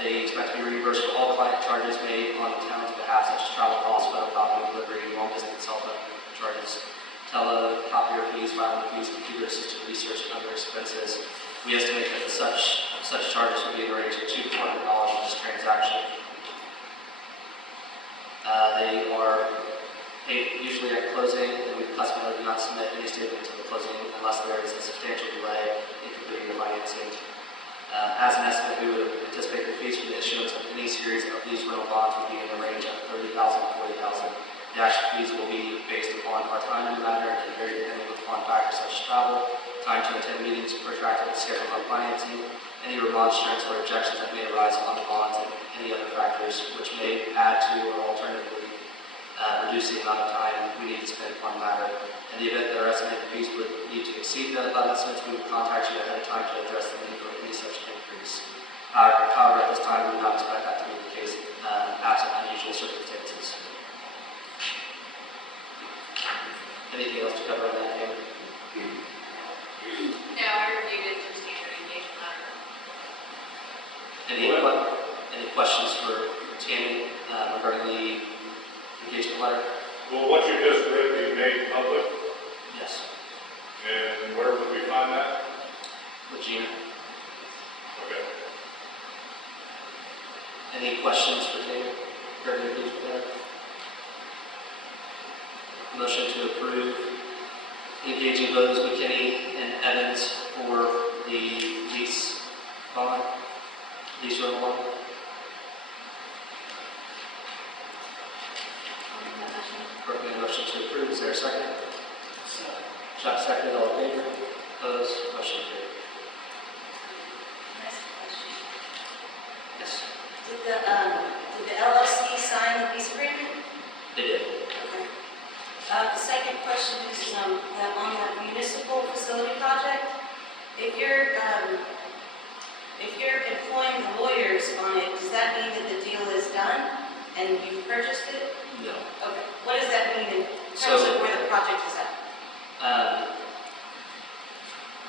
They expect to be reimbursed for all client charges made on the town's behalf, such as travel costs, web copy, delivery, long distance cell phone charges, copier fees, filing fees, computer assisted research, and other expenses. We estimate that such charges would be in the range of $200 to $400 for this transaction. They are paid usually at closing, and we customarily do not submit any statement until the closing unless there is a substantial delay in completing the financing. As an estimate, we would anticipate the fees for the issuance of any series of these rental bonds would be in the range of $30,000 to $40,000. The actual fees will be based upon our time in the matter and vary depending upon factors such as travel, time to attend meetings, protracted schedule of financing, any remonstrance or objections that may arise on the bonds, and any other factors which may add to or alternatively reduce the amount of time we need to spend on the matter. In the event that our estimated fees would need to exceed the above estimates, we would contact you ahead of time to address the need for any such increase. However, at this time, we do not expect that to be the case, absent unusual circumstances. Anything else to cover on that, Tammy? No, I reviewed it through standard engagement letter. Any questions for Tammy regarding the engagement letter? Will what you just read be made public, Yes, and where would we find that? Regina. Okay. Any questions for David? Gregory, please prepare. Motion to approve engaging Bose, McKinney, and Evans for the lease bond, lease rental bond. Brooke made a motion to approve. Is there a second? Chuck seconded. All in favor? Opposed? Motion carried. Can I ask a question? Yes, Did the LLC sign the lease agreement? they did. Okay. The second question is, that on the municipal facility project, if you're employing the lawyers on it, does that mean that the deal is done and you've purchased it? No. Okay, what does that mean in terms So- of where the project is at?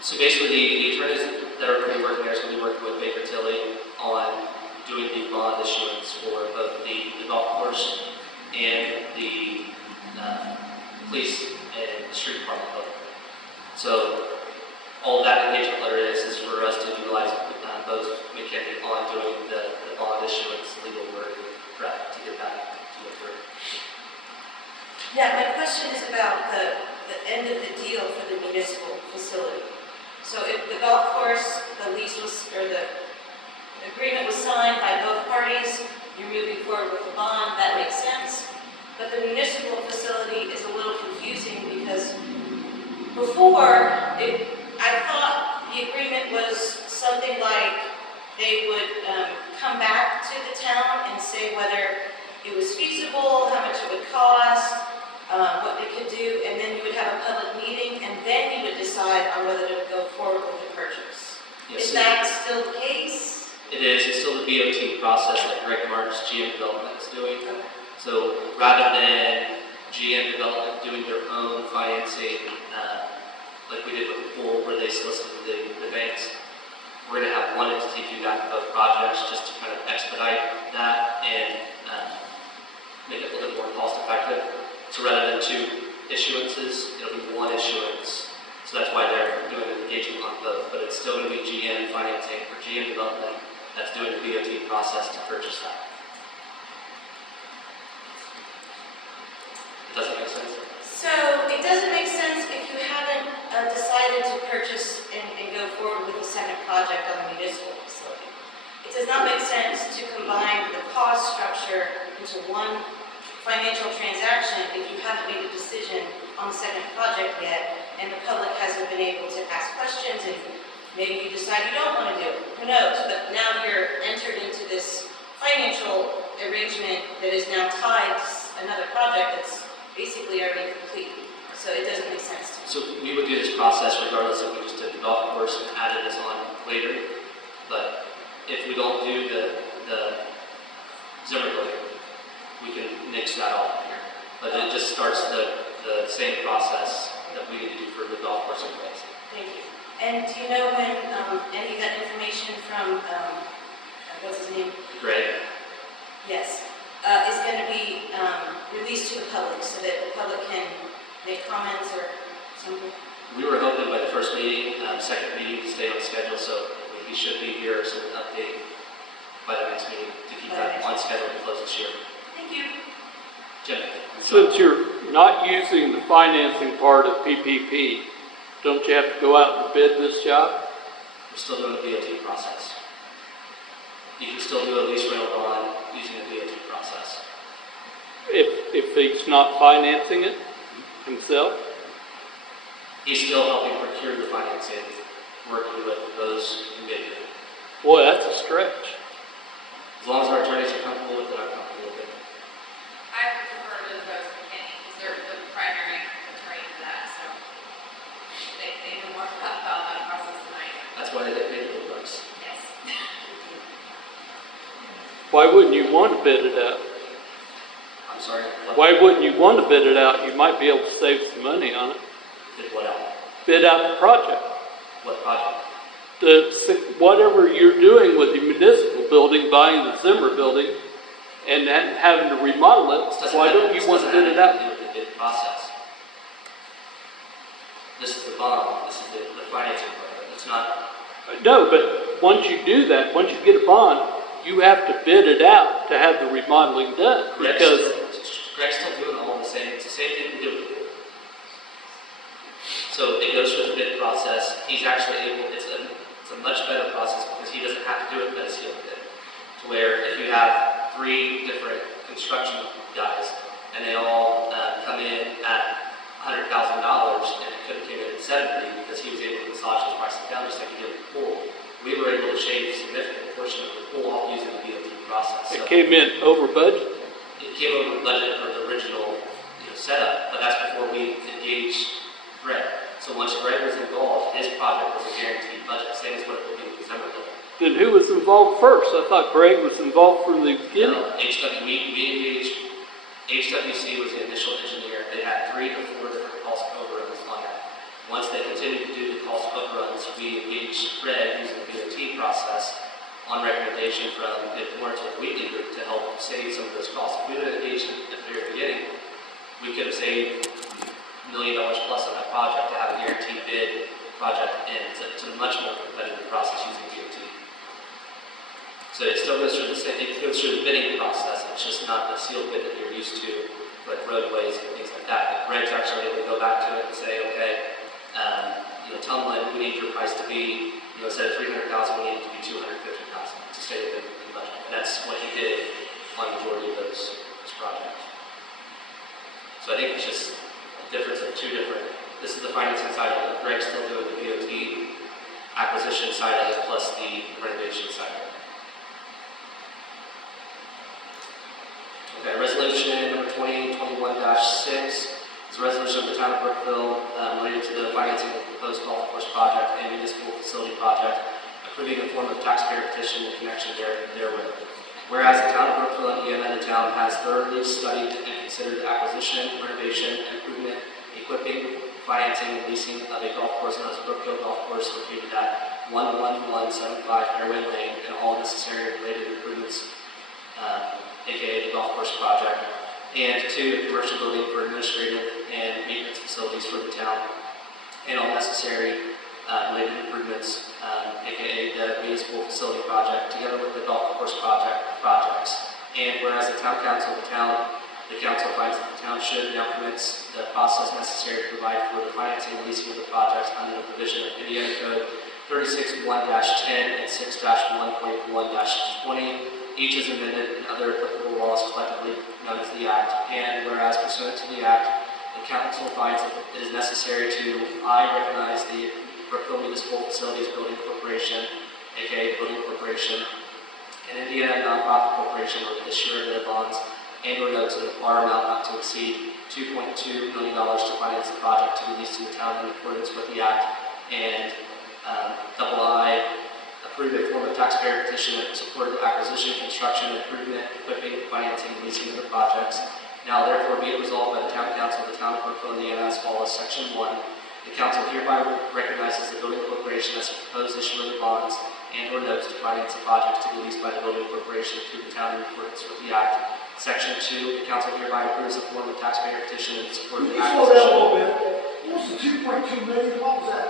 So basically, the attorneys that are going to be working there is going to be working with Baker Tilly on doing the bond issuance for both the golf course and the police and the street department both. So all that engagement letter is for us to utilize both McKinney on doing the bond issuance, legal work, correct, to get that to go through. Yeah, my question is about the end of the deal for the municipal facility. So if the golf course, the lease was, or the agreement was signed by both parties, you're moving forward with the bond, that makes sense. But the municipal facility is a little confusing because before, I thought the agreement was something like they would come back to the town and say whether it was feasible, how much it would cost, what they could do, and then you would have a public meeting, and then you would decide on whether to go forward with the purchase. Yes, Is that still the case? it is. It's still the BOT process that Greg Martin's GM Development is doing. Okay. So rather than GM Development doing their own financing, like we did with the pool where they solicited the banks, we're going to have one entity do that for both projects just to kind of expedite that and make it a little bit more cost effective. So rather than two issuances, it'll be one issuance. So that's why they're doing an engagement on both, but it's still going to be GM financing or GM Development that's doing the BOT process to purchase that. Does that make sense? So it doesn't make sense if you haven't decided to purchase and go forward with the second project on the municipal facility. It does not make sense to combine the cost structure into one financial transaction if you haven't made a decision on the second project yet and the public hasn't been able to ask questions and maybe you decide you don't want to do it. Who knows? But now you're entered into this financial arrangement that is now tied to another project that's basically already complete. So it doesn't make sense to me. So we would do this process regardless if we just did the golf course and added this on later. But if we don't do the Zimmer building, we can nix that off here. But it just starts the same process that we need to do for the golf course in place. Thank you. And do you know when any of that information from, what's his name? Greg? Yes, is going to be released to the public so that the public can make comments or something? We were hoping by the first meeting, second meeting to stay on schedule, so he should be here as an update by the next meeting to keep that on schedule to close this year. Thank you. Jim? Since you're not using the financing part of PPP, don't you have to go out and bid this job? We're still doing the BOT process. You can still do a lease rental bond using the BOT process. If he's not financing it himself? He's still helping procure the financing, working with those who made it. Boy, that's a stretch. As long as our attorneys are comfortable with it, I'm comfortable with it. I prefer to Bose McKinney because they're the primary attorney for that, so they know more about that process than I do. That's why they get paid the bucks. Yes. Why wouldn't you want to bid it out? I'm sorry. Why wouldn't you want to bid it out? You might be able to save some money on it. Did what out? Bid out the project. What project? Whatever you're doing with the municipal building, buying the Zimmer building, and then having to remodel it, why don't you want to bid it out? This doesn't have anything to do with the process. This is the bond, this is the financing part of it. It's not, No, but once you do that, once you get a bond, you have to bid it out to have the remodeling done, because Greg's still doing all the same, it's the same thing we do. So it goes through the bid process, he's actually able, it's a much better process because he doesn't have to do it at a sealed bid. To where if you have 3 different construction guys and they all come in at $100,000 and it could have came in at 70 because he was able to massage his prices down just like he did with the pool. We were able to shave a significant portion of the pool off using the BOT process. it So came in over budget. it came over budget for the original setup, but that's before we engaged Greg. So once Greg was involved, his project was a guaranteed budget, same as what it will be with December building. Then who was involved first? I thought Greg was involved from the beginning. We engaged, HWC was the initial engineer. They had 3 to 4 different cost overruns on that. Once they continued to do the cost overruns, we engaged Greg using the BOT process on recommendation from the Warrenton Wheatley Group to help save some of those costs. If we would have engaged at the very beginning, we could have saved $1 million plus on that project to have a guaranteed bid project in. It's a much more competitive process using BOT. So it still goes through it goes through the bidding process. It's just not the sealed bid that you're used to, like roadways and things like that. But Greg's actually able to go back to it and say, okay, tell them like we need your price to be, instead of 300,000, we need it to be 250,000 to stay within the budget. And that's what he did on the majority of those projects. So I think it's just a difference of 2 different. This is the financing side of it. Greg's still doing the BOT acquisition side of it, plus the renovation side of it. Okay, resolution number 2021-6 is a resolution of the town of Brookville related to the financing of the proposed golf course project and municipal facility project, approving a form of taxpayer petition in connection therewith. Whereas the town of Brookville, Indiana, the town has thoroughly studied and considered the acquisition, renovation, improvement, equipping, financing, and leasing of a golf course known as Brookville Golf Course located at 11175 Fairway Lane and all necessary related improvements, aka the golf course project, and 2, a commercial building for administrative and maintenance facilities for the town, and all necessary related improvements, aka the municipal facility project, together with the golf course projects. And whereas the town council of the council finds that the town should now commence the process necessary to provide for the financing and leasing of the projects under the provision of Indiana Code 36-1-10 and 6-1.1-20. Each is amended and other applicable laws collectively known as the Act. And whereas pursuant to the Act, the council finds that it is necessary to recognize the Brookville Municipal Facilities Building Corporation, aka the Building Corporation, an Indiana nonprofit corporation or the issuer of their bonds and/or notes in a par amount not to exceed $2.2 million to finance the project to be leased to the town in accordance with the Act. And II, approve a form of taxpayer petition in support of the acquisition, construction, improvement, equipping, financing, and leasing of the projects. Now therefore be it resolved by the town council of the town of Brookville, Indiana as follows. Section 1, the council hereby recognizes the building corporation as a proposed issuer of the bonds and/or notes to finance the projects to be leased by the building corporation to the town in accordance with the Act. Section 2, the council hereby approves a form of taxpayer petition in support of the Slow down a acquisition. little bit. What's the 2.2 million? What was that?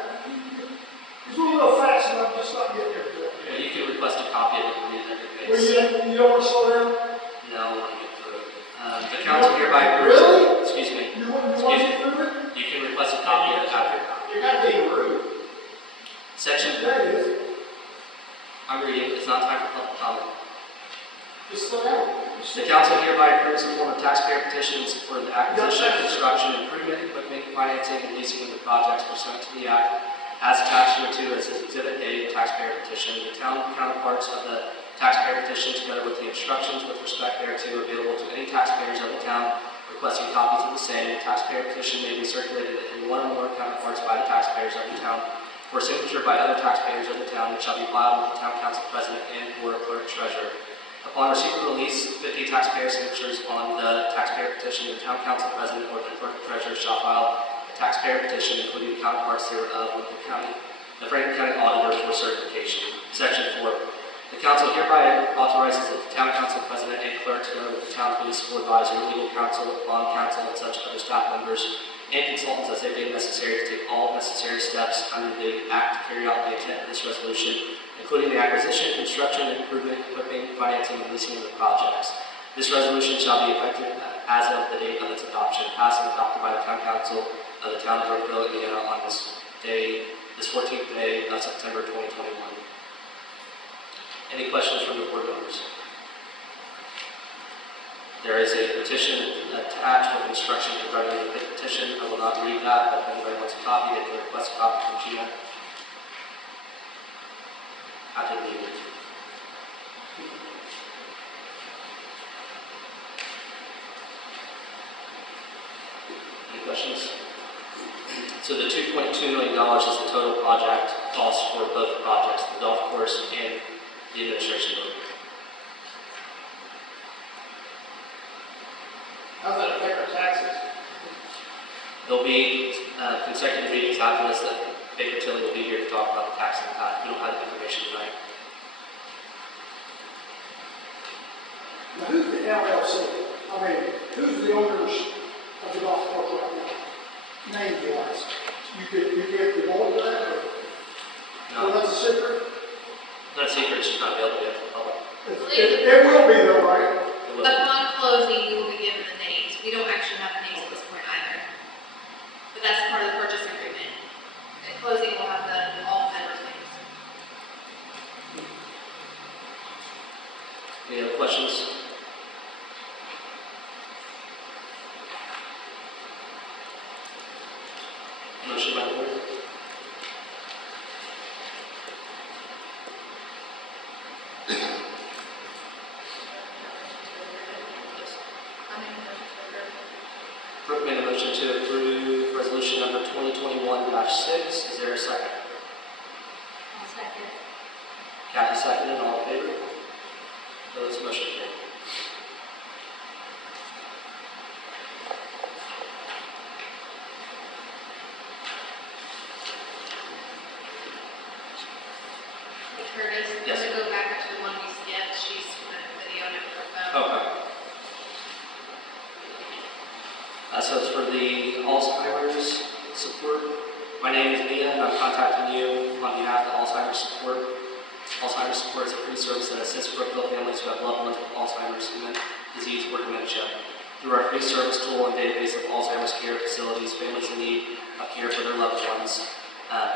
It's a little fast and I'm just not getting there. Well, you can request a copy of it and read it at your Well, pace. you don't want to slow down? No, I want to get through it. The council hereby approves. Really? Excuse me. You want to Excuse me. get through it? You can request a copy of it after. You're not being rude. Section, That is. I'm reading, it's not time for public comment. Just slow down. The council hereby approves a form of taxpayer petition in support of the acquisition, construction, improvement, equipment, financing, and leasing of the projects pursuant to the Act as attached hereto as Exhibit A, the taxpayer petition. The town counterparts of the taxpayer petition, together with the instructions with respect thereto, available to any taxpayers of the town requesting copies of the same. The taxpayer petition may be circulated in one or more counterparts by the taxpayers of the town for signature by other taxpayers of the town, and shall be filed with the town council president and/or clerk treasurer. Upon receipt of the release, 50 taxpayer signatures on the taxpayer petition, the town council president or the clerk treasurer shall file a taxpayer petition, including counterparts thereof, with the Franklin County auditor for certification. Section 4. The council hereby authorizes the town council president and clerk together with the town municipal advisor, legal counsel, bond counsel, and such other staff members and consultants as they deem necessary to take all necessary steps under the act to carry out the intent of this resolution, including the acquisition, construction, improvement, equipping, financing, and leasing of the projects. This resolution shall be effective as of the date of its adoption, passed and adopted by the town council of the town of Brookville, Indiana, on this day, this 14th day of September 2021. Any questions from the board members? There is a petition attached with instruction regarding the petition. I will not read that, but if anybody wants a copy, they can request a copy from Gina after the meeting. Any questions? So the $2.2 million is the total project cost for both projects, the golf course and the administration building. How does that affect our taxes? There'll be consecutive meetings after this that Baker Tilly will be here to talk about the tax impact. We don't have the information tonight. Now, who's the LLC? I mean, who's the owners of the golf course right now? Name-wise. You get the board of that, or? No, Well, that's a secret? not a secret, it's just not available yet to the public. It will be though, right? It will- Upon closing, you will be given the names. We don't actually have the names at this point either. But that's part of the purchase agreement. At closing, we'll have all members' names. Any other questions? Motion by the board. Brooke made a motion to approve resolution number 2021-6. Is there a second? I'll second. Kathy seconded, all in favor? Opposed, motion carried. Curtis, Yes. I'm gonna go back up to the one we skipped. She's videoing it with her phone. Okay. So it's for the Alzheimer's support. My name is Mia, and I'm contacting you on behalf of Alzheimer's support. Alzheimer's support is a free service that assists Brookville families who have loved ones with Alzheimer's disease or dementia. Through our free service tool and database of Alzheimer's care facilities, families in need of care for their loved ones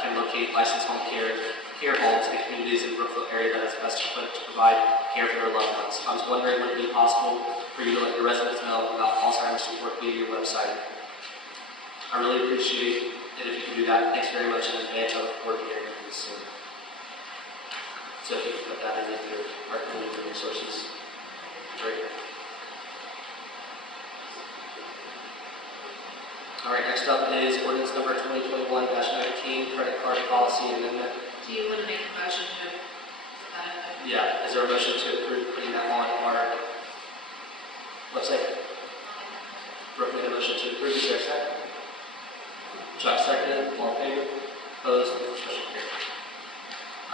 can locate licensed home care homes in communities in the Brookville area that is best equipped to provide care for their loved ones. I was wondering, would it be possible for you to let your residents know about Alzheimer's support via your website? I really appreciate it if you can do that. Thanks very much in advance. I look forward to hearing from you soon. So if you can put that into your community resources, great. All right, next up is ordinance number 2021-19, credit card policy amendment. Do you want to make a motion to that? Yeah, is there a motion to approve putting that on our website? Brooke made a motion to approve, is there a second? Chuck seconded, all in favor? Opposed, motion carried.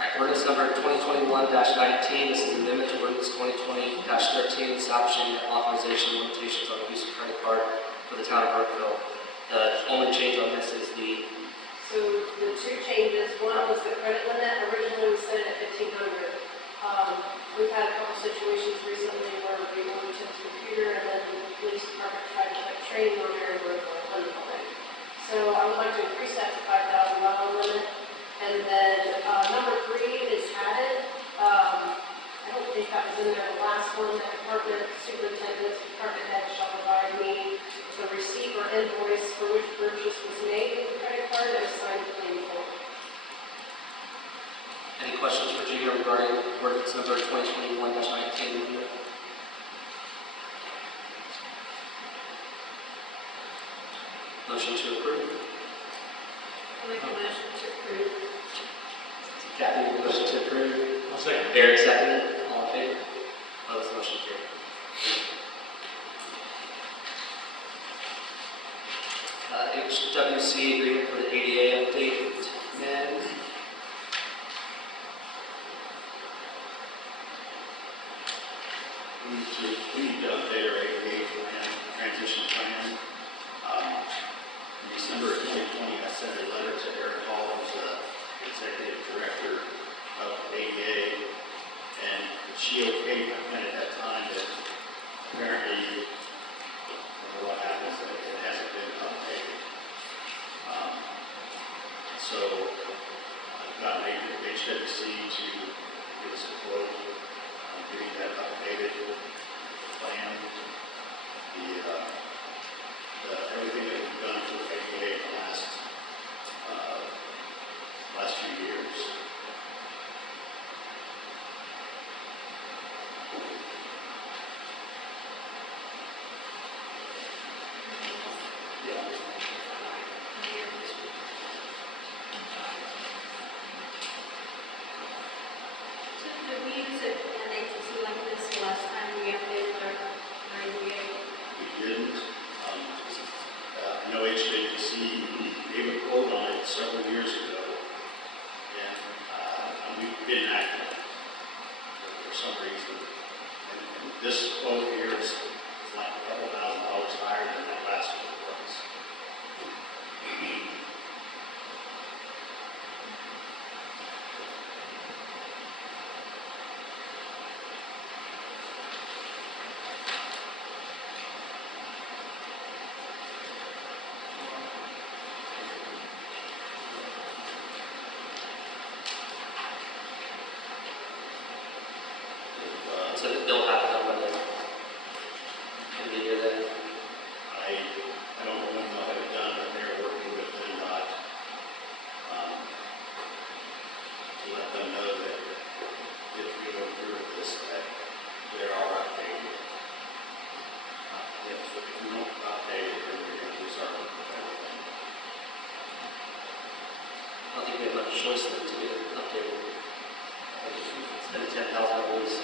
All right, ordinance number 2021-19, this is an amendment to ordinance 2020-13, establishing authorization limitations on the use of credit card for the town of Brookville. The only change on this is the So the two changes, one was the credit limit, originally we set it at 1,500. We've had a couple situations recently where we wanted to the computer and then the police department tried to like training on there and we're unemployed. So I would like to increase that to $5,000 limit. And then number 3 is added. I don't think that was in there the last one, the department superintendent, department head shall provide me the receipt or invoice for which purchase was made with the credit card and signed the claim form. Any questions for Gina regarding ordinance number 2021-19? Motion to approve. I'll make a motion to approve. Kathy, with the motion to approve. I'll second. Eric seconded. All in favor? Opposed, motion carried. HWC agreement for the ADA update. And We need to update our ADA plan, transition plan. In December of 2020, I sent a letter to Eric Hall, who's the executive director of ADA, and she okayed my plan at that time that apparently, I don't know what happens, that it hasn't been updated. So I've got an HWC to give us a quote on getting that updated plan. Everything that we've done for ADA in the last few years. So did we use an agency like this the last time we updated our IDA? We didn't. I know HWC gave a quote on it several years ago, and we've been active for some reason. And this quote here is like a couple $1,000 higher than that last quote was. So they'll have it done by the end of the year then. I don't know when they'll have it done, but they're working with NDOT to let them know that if we go through with this, that there are updated. If we don't update it, then we're going to lose our work with everything. I don't think we have much choice than to get it updated. Spend $10,000,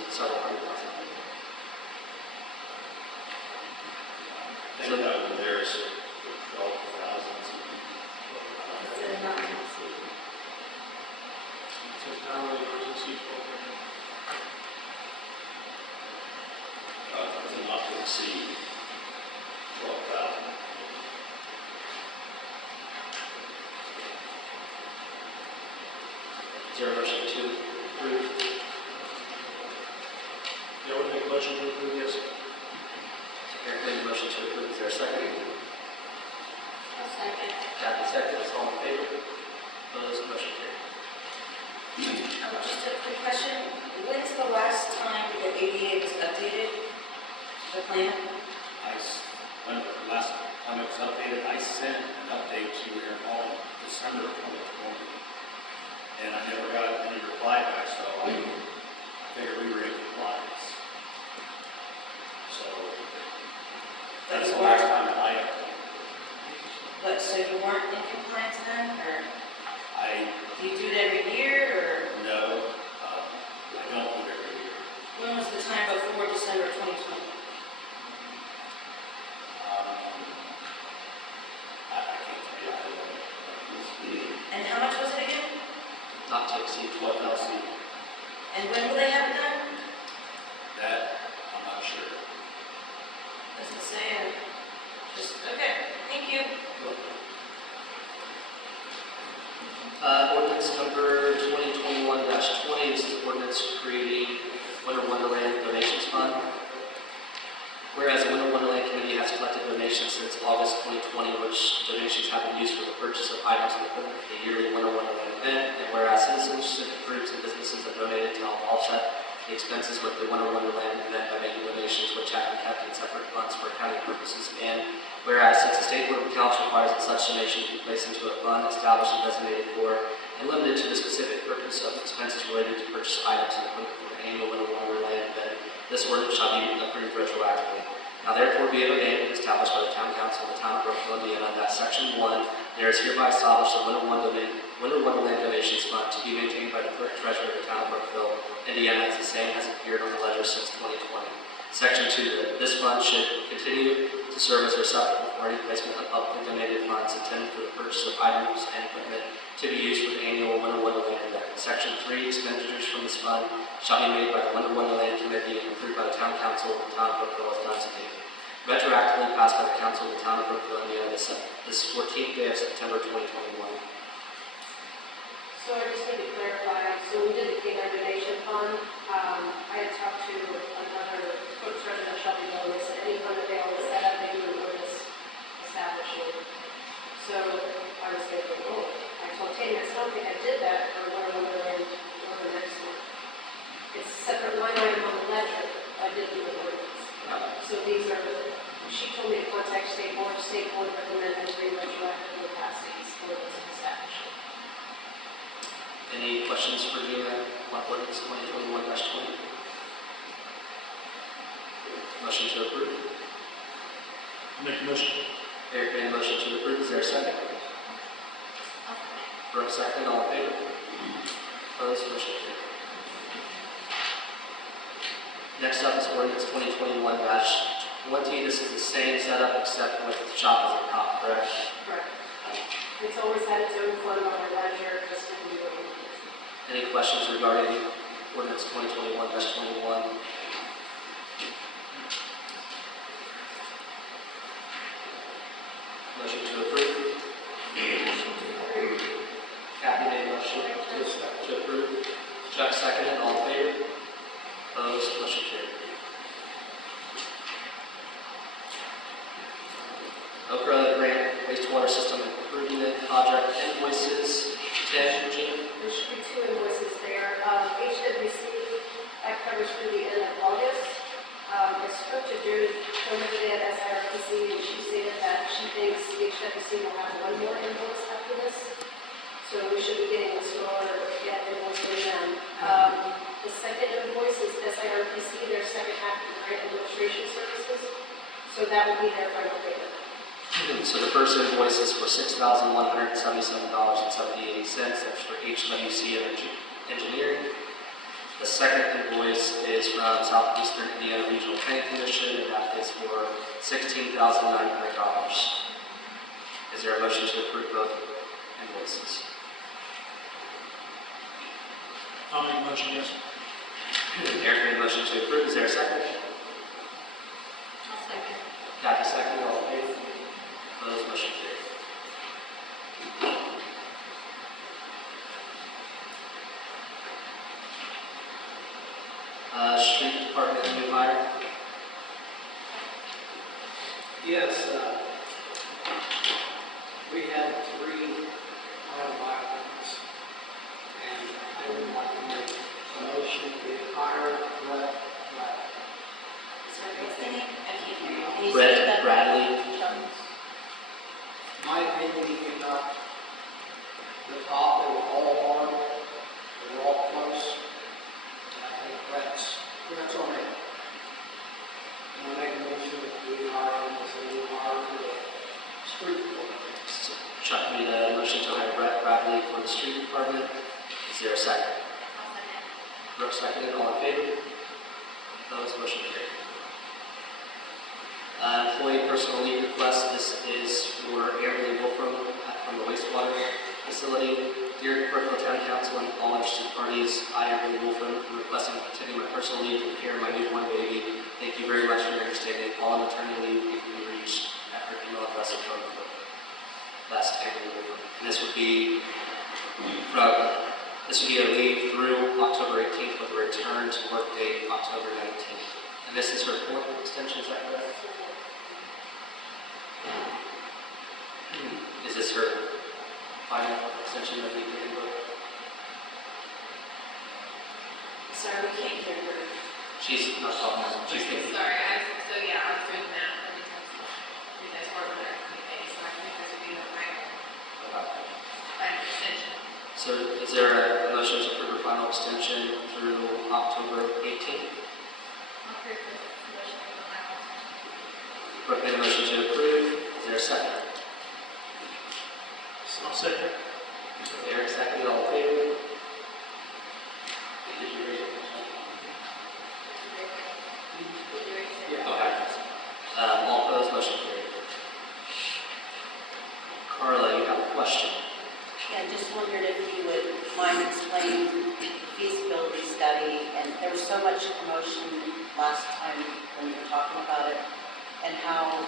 several hundred thousand. So there's 12,000. Instead of not to exceed. It's not really emergency program. It's not to exceed 12,000. Is there a motion to approve? Yeah, I would make a motion to approve, yes. Eric made a motion to approve. Is there a second? I'll second. Kathy seconds. All in favor? Opposed? Motion carried. Just a quick question, when's the last time the ADA was updated, the plan? When the last time it was updated, I sent an update to Aaron Hall in December of 2020. And I never got any reply back, so I figured we were in compliance. So that's the last time that I updated. But, so you weren't in compliance then, or I do you do it every year, or know, I don't do it every year. when was the time before December 2020? I can't tell you, I don't know. And how much was it again? Not to exceed 12,000. And when will they have it done? That, I'm not sure. Doesn't say, just, okay, thank you. Ordinance number 2021-20, this is ordinance creating Winter Wonderland Donations Fund. Whereas the Winter Wonderland Committee has collected donations since August 2020, which donations have been used for the purchase of items and equipment for the yearly Winter Wonderland event, and whereas citizens, civic groups, and businesses have donated to help offset the expenses with the Winter Wonderland event by making donations which have been kept in separate funds for accounting purposes, and whereas since the state board of accounts requires that such donations be placed into a fund established and designated for and limited to the specific purpose of expenses related to purchase items and equipment for the annual Winter Wonderland event, this ordinance shall be approved retroactively. Now therefore be it ordained and established by the town council of the town of Brookville, Indiana, that section 1, there is hereby established a Winter Wonderland Donations Fund to be maintained by the clerk treasurer of the town of Brookville, Indiana, as the same has appeared on the ledger since 2020. Section 2, that this fund should continue to serve as their supplement for any placement of publicly donated funds intended for the purchase of items and equipment to be used for the annual Winter Wonderland event. Section 3, expenditures from this fund shall be made by the Winter Wonderland Committee and approved by the Town Council of the Town of Brookville as done to date. Retroactively passed by the Council of the Town of Brookville on this 14th day of September 2021. So I just need to clarify, so we did the canine donation fund. I had talked to another clerk treasurer that shall be known, they said any fund available to set up, they do an ordinance establishing. So I was thinking, oh, I told Tammy, I don't think I did that for Winter Wonderland or the next one. It's a separate line item on the ledger, I did do an ordinance. So these are, she told me to contact state board recommended three retroactively pass these ordinances establishing. Any questions for Gina on ordinance 2021-20? Motion to approve. Make a motion. Eric made a motion to approve. Is there a second? Brooke second. All in favor? Opposed? Motion carried. Next up is ordinance 2021-20. This is the same setup except with shop as a cop, correct? Correct. It's always had its own fund on their ledger, just to do it. Any questions regarding ordinance 2021-21? Motion to approve. Kathy made a motion to approve. Chuck seconded. All in favor? Opposed? Motion carried. Okra Grant wastewater system improvement project invoices. Tim, Gina? There should be two invoices there. HWC, that covers through the end of August. I spoke to Jody today at SIRPC, and she said that she thinks the HWC will have one more invoice after this. So we should be getting this order, get invoice from them. The second invoice is SIRPC, their second half of the grant administration services. So that will be their final payment. So the first invoice is for $6,177.78. That's for HWC Engineering. The second invoice is from Southeastern Indiana Regional Planning Commission, and that is for $16,900. Is there a motion to approve both invoices? I'll make a motion, yes. Eric made a motion to approve. Is there a second? I'll second. Kathy second. All in favor? Opposed? Motion carried. Street Department new hire. Yes, we had 3 autobiographies, and I would like to make a motion to hire Brett. Sorry, what's the name? I can't hear you. Can you say Brett that? Bradley. My opinion, he came up the top, they were all hard, they were all close, and I think Brett's on it. And I make a motion that we hire him as a new hire for the street department. Chuck made a motion to hire Brett Bradley for the street department. Is there a second? Brooke seconded. All in favor? Opposed? Motion carried. Employee personal leave request. This is for Amberly Wolfram from the wastewater facility. Dear Brookville Town Council and all interested parties, I, Amberly Wolfram, am requesting to continue my personal leave to take care of my newborn baby. Thank you very much for your understanding. All on maternity leave can be reached at her email address of Brookville. That's Amberly Wolfram. And this would be a leave through October 18th with a return to work date October 19th. And this is her 4th extension, is that correct? Is this her final extension of the handbook? Sorry, we can't hear her. She's not talking, she's thinking. Sorry, I was doing that. You guys work with our committee, so I think this would be the final extension. So is there a motion to approve a final extension through October 18th? Brooke made a motion to approve. Is there a second? I'll second. Eric seconded. All in favor? Did you raise your hand? Okay. All opposed, motion carries. question. Yeah, I just wondered if you would mind explaining the feasibility study, and there was so much commotion last time when you were talking about it, and how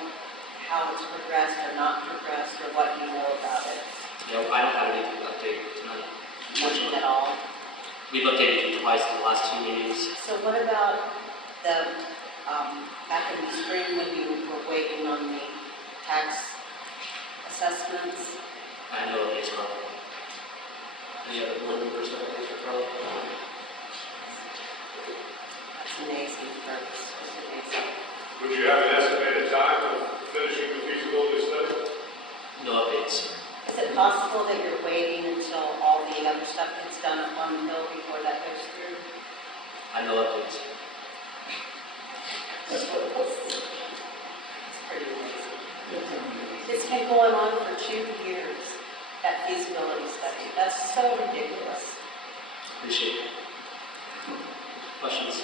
it's progressed or not progressed, or what you know about it. You know, I don't have anything to update tonight. Nothing at all. We've updated you twice in the last 2 meetings. So what about the, back in the spring when you were waiting on the tax assessments? I have no updates, Carl. Any other board members have updates for Carl? That's amazing, Curtis, that's amazing. Would you have an estimated time of finishing the feasibility study? No updates. Is it possible that you're waiting until all the other stuff gets done up on the hill before that goes through? I have no updates. It's pretty amazing. It's been going on for 2 years, that feasibility study. That's so ridiculous. Appreciate it. Questions?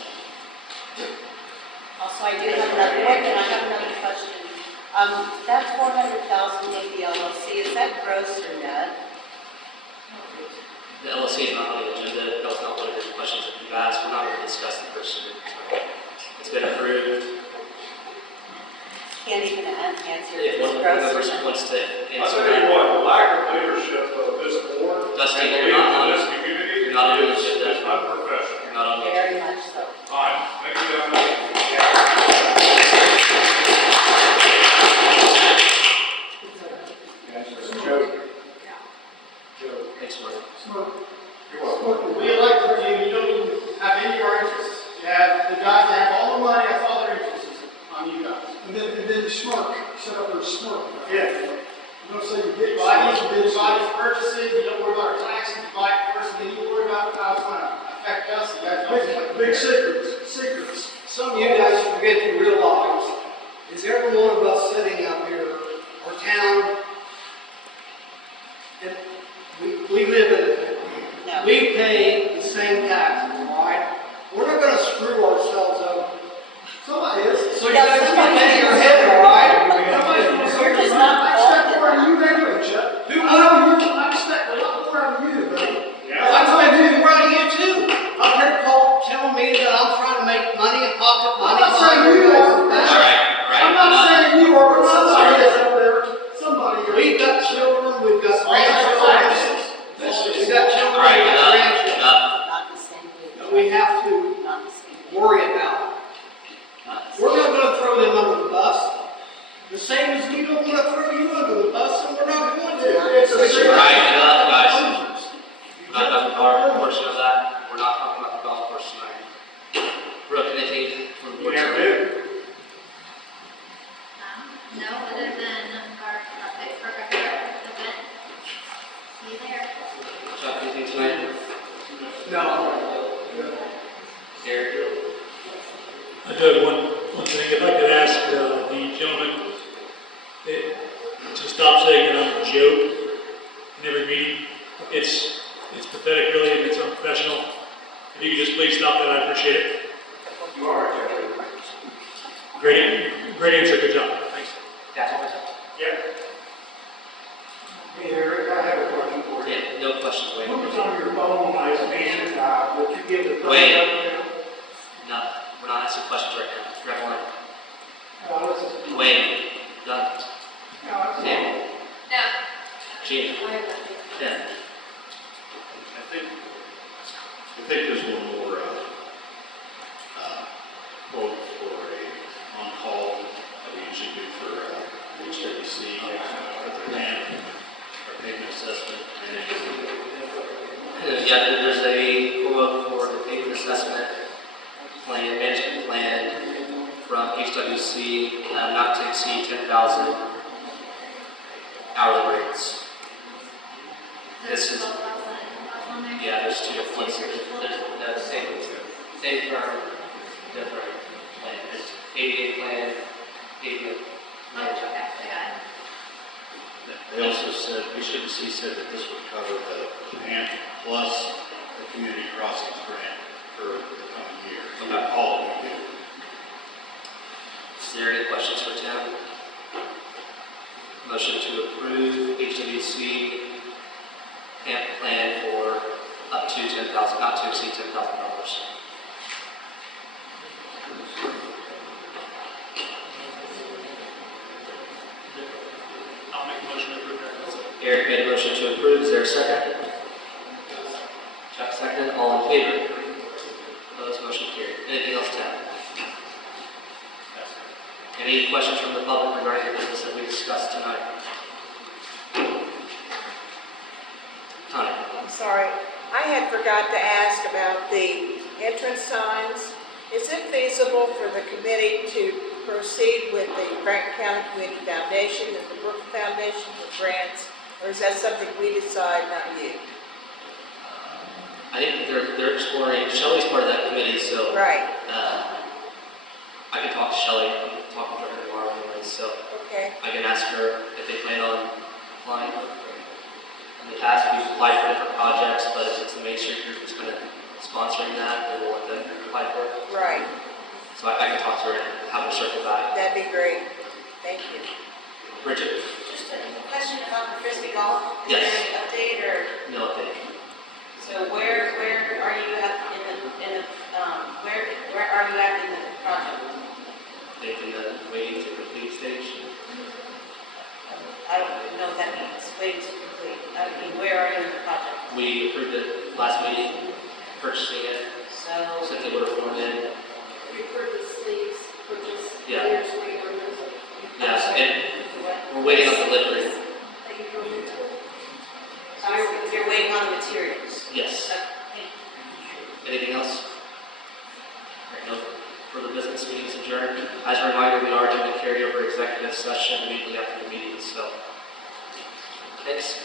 Also, I do have another one, and I have another question. That 400,000 with the LLC, is that gross or net? The LLC is not on the agenda. That was not one of the questions that you've asked. We're not going to discuss the person. It's been approved. Can't even answer If if one it's of the gross or members net. wants to I'll answer tell you that. what, the lack of leadership of this board Dusty, and you're not on- this community you're not on the is agenda. unprofessional. You're not on the agenda. Very much so. Fine, thank you, gentlemen. Thanks, Mark. You're welcome. We elected you, you don't even have any of your interests. You have the guys that have all the money, that's all their interests is on you guys. And then you smirk, sit up there and smirk. Yeah. You don't say you get. You buy these purchases, you don't worry about our taxes, you buy it first, and then you worry about how it's gonna affect us, you guys don't. Big secrets. Some of you guys forget to realize, is every one of us sitting up here, our town, and we live in it. No. We pay the same taxes, all right? We're not gonna screw ourselves over. Somebody is. So you guys can get your head, all right? You're just not I expect more out of you anyway, Chuck. Who I expect a lot more out of you, buddy. I try to do right you too. Up here telling me that I'm trying to make money and pocket I'm money. not saying you are. All right. I'm not saying you are, but somebody is up there. Somebody is. We've got children, we've got grandchildren. We've got children, All right, we've got grandchildren. enough. Not the same way. That we have to Not the same way. worry about. Not the same. We're not gonna throw them under the bus. The same as we don't wanna throw you under the bus, and we're not going to. It's a secret. All right, enough, guys. We're not talking about our portion of that. We're not talking about the golf course tonight. Brooke, anything from the board? No, other than our paragraph event. See you there. Chuck, anything tonight? No. Eric? I do have one thing, if I could ask the gentleman to stop saying that I'm a joke in every meeting. It's pathetic really, and it's unprofessional. If you could just please stop that, I appreciate it. You are a gentleman. Great answer, good job, thanks. That's all. Yeah. Hey Eric, I have a question for you. Yeah, no questions, Wayne. What was on your phone, I seen, would you give the Wayne. No, we're not asking questions right now. Grab one. Wayne, done. Sam, No. Gina, Ken. I think there's one more, quote for a on-call that we usually do for, HWC, for the grant, or payment assessment. Yeah, there's a quote for the payment assessment plan, management plan from HWC, not to exceed 10,000 hourly rates. This is, yeah, there's two different ones. There's the same firm, different plan. There's ADA plan, ADA management. They also said, HWC said that this would cover the grant plus the community crossings grant for the coming year. So not all we do. Is there any questions for Tim? Motion to approve HWC camp plan for up to $10,000, not to exceed $10,000. I'll make a motion to approve that. Eric made a motion to approve. Is there a second? Chuck seconded. All in favor? Opposed? Motion carried. Anything else to add? Any questions from the public regarding the business that we discussed tonight? Connie? I'm sorry, I had forgot to ask about the entrance signs. Is it feasible for the committee to proceed with the Franklin County Community Foundation and the Brookville Foundation for grants? Or is that something we decide, not you? I think they're exploring, Shelley's part of that committee, so. Right, I can talk to Shelley, I'm talking to her tomorrow anyway, so okay, I can ask her if they plan on applying. In the past, we've applied for different projects, but if it's the Main Street group that's kind of sponsoring that, then we'll let them apply for it. right, So I can talk to her and have her circle back. that'd be great, thank you. Bridget? Just a question about the frisbee golf. Is Yes. there any update or, No update. so where are you at where are you at in the project? I think in the waiting to complete stage. I don't know what that means, waiting to complete. I mean, where are you in the project? We approved it last meeting, purchasing it, So, sent the order form in. We approved the sleeves, purchase, Yeah. years later, those Yes, and what? we're waiting on delivery. that you drove into. So you're waiting on the materials? Yes. Anything else? All right, no further business, meetings adjourned. As a reminder, we are doing a carryover executive session immediately after the meeting, so. Thanks.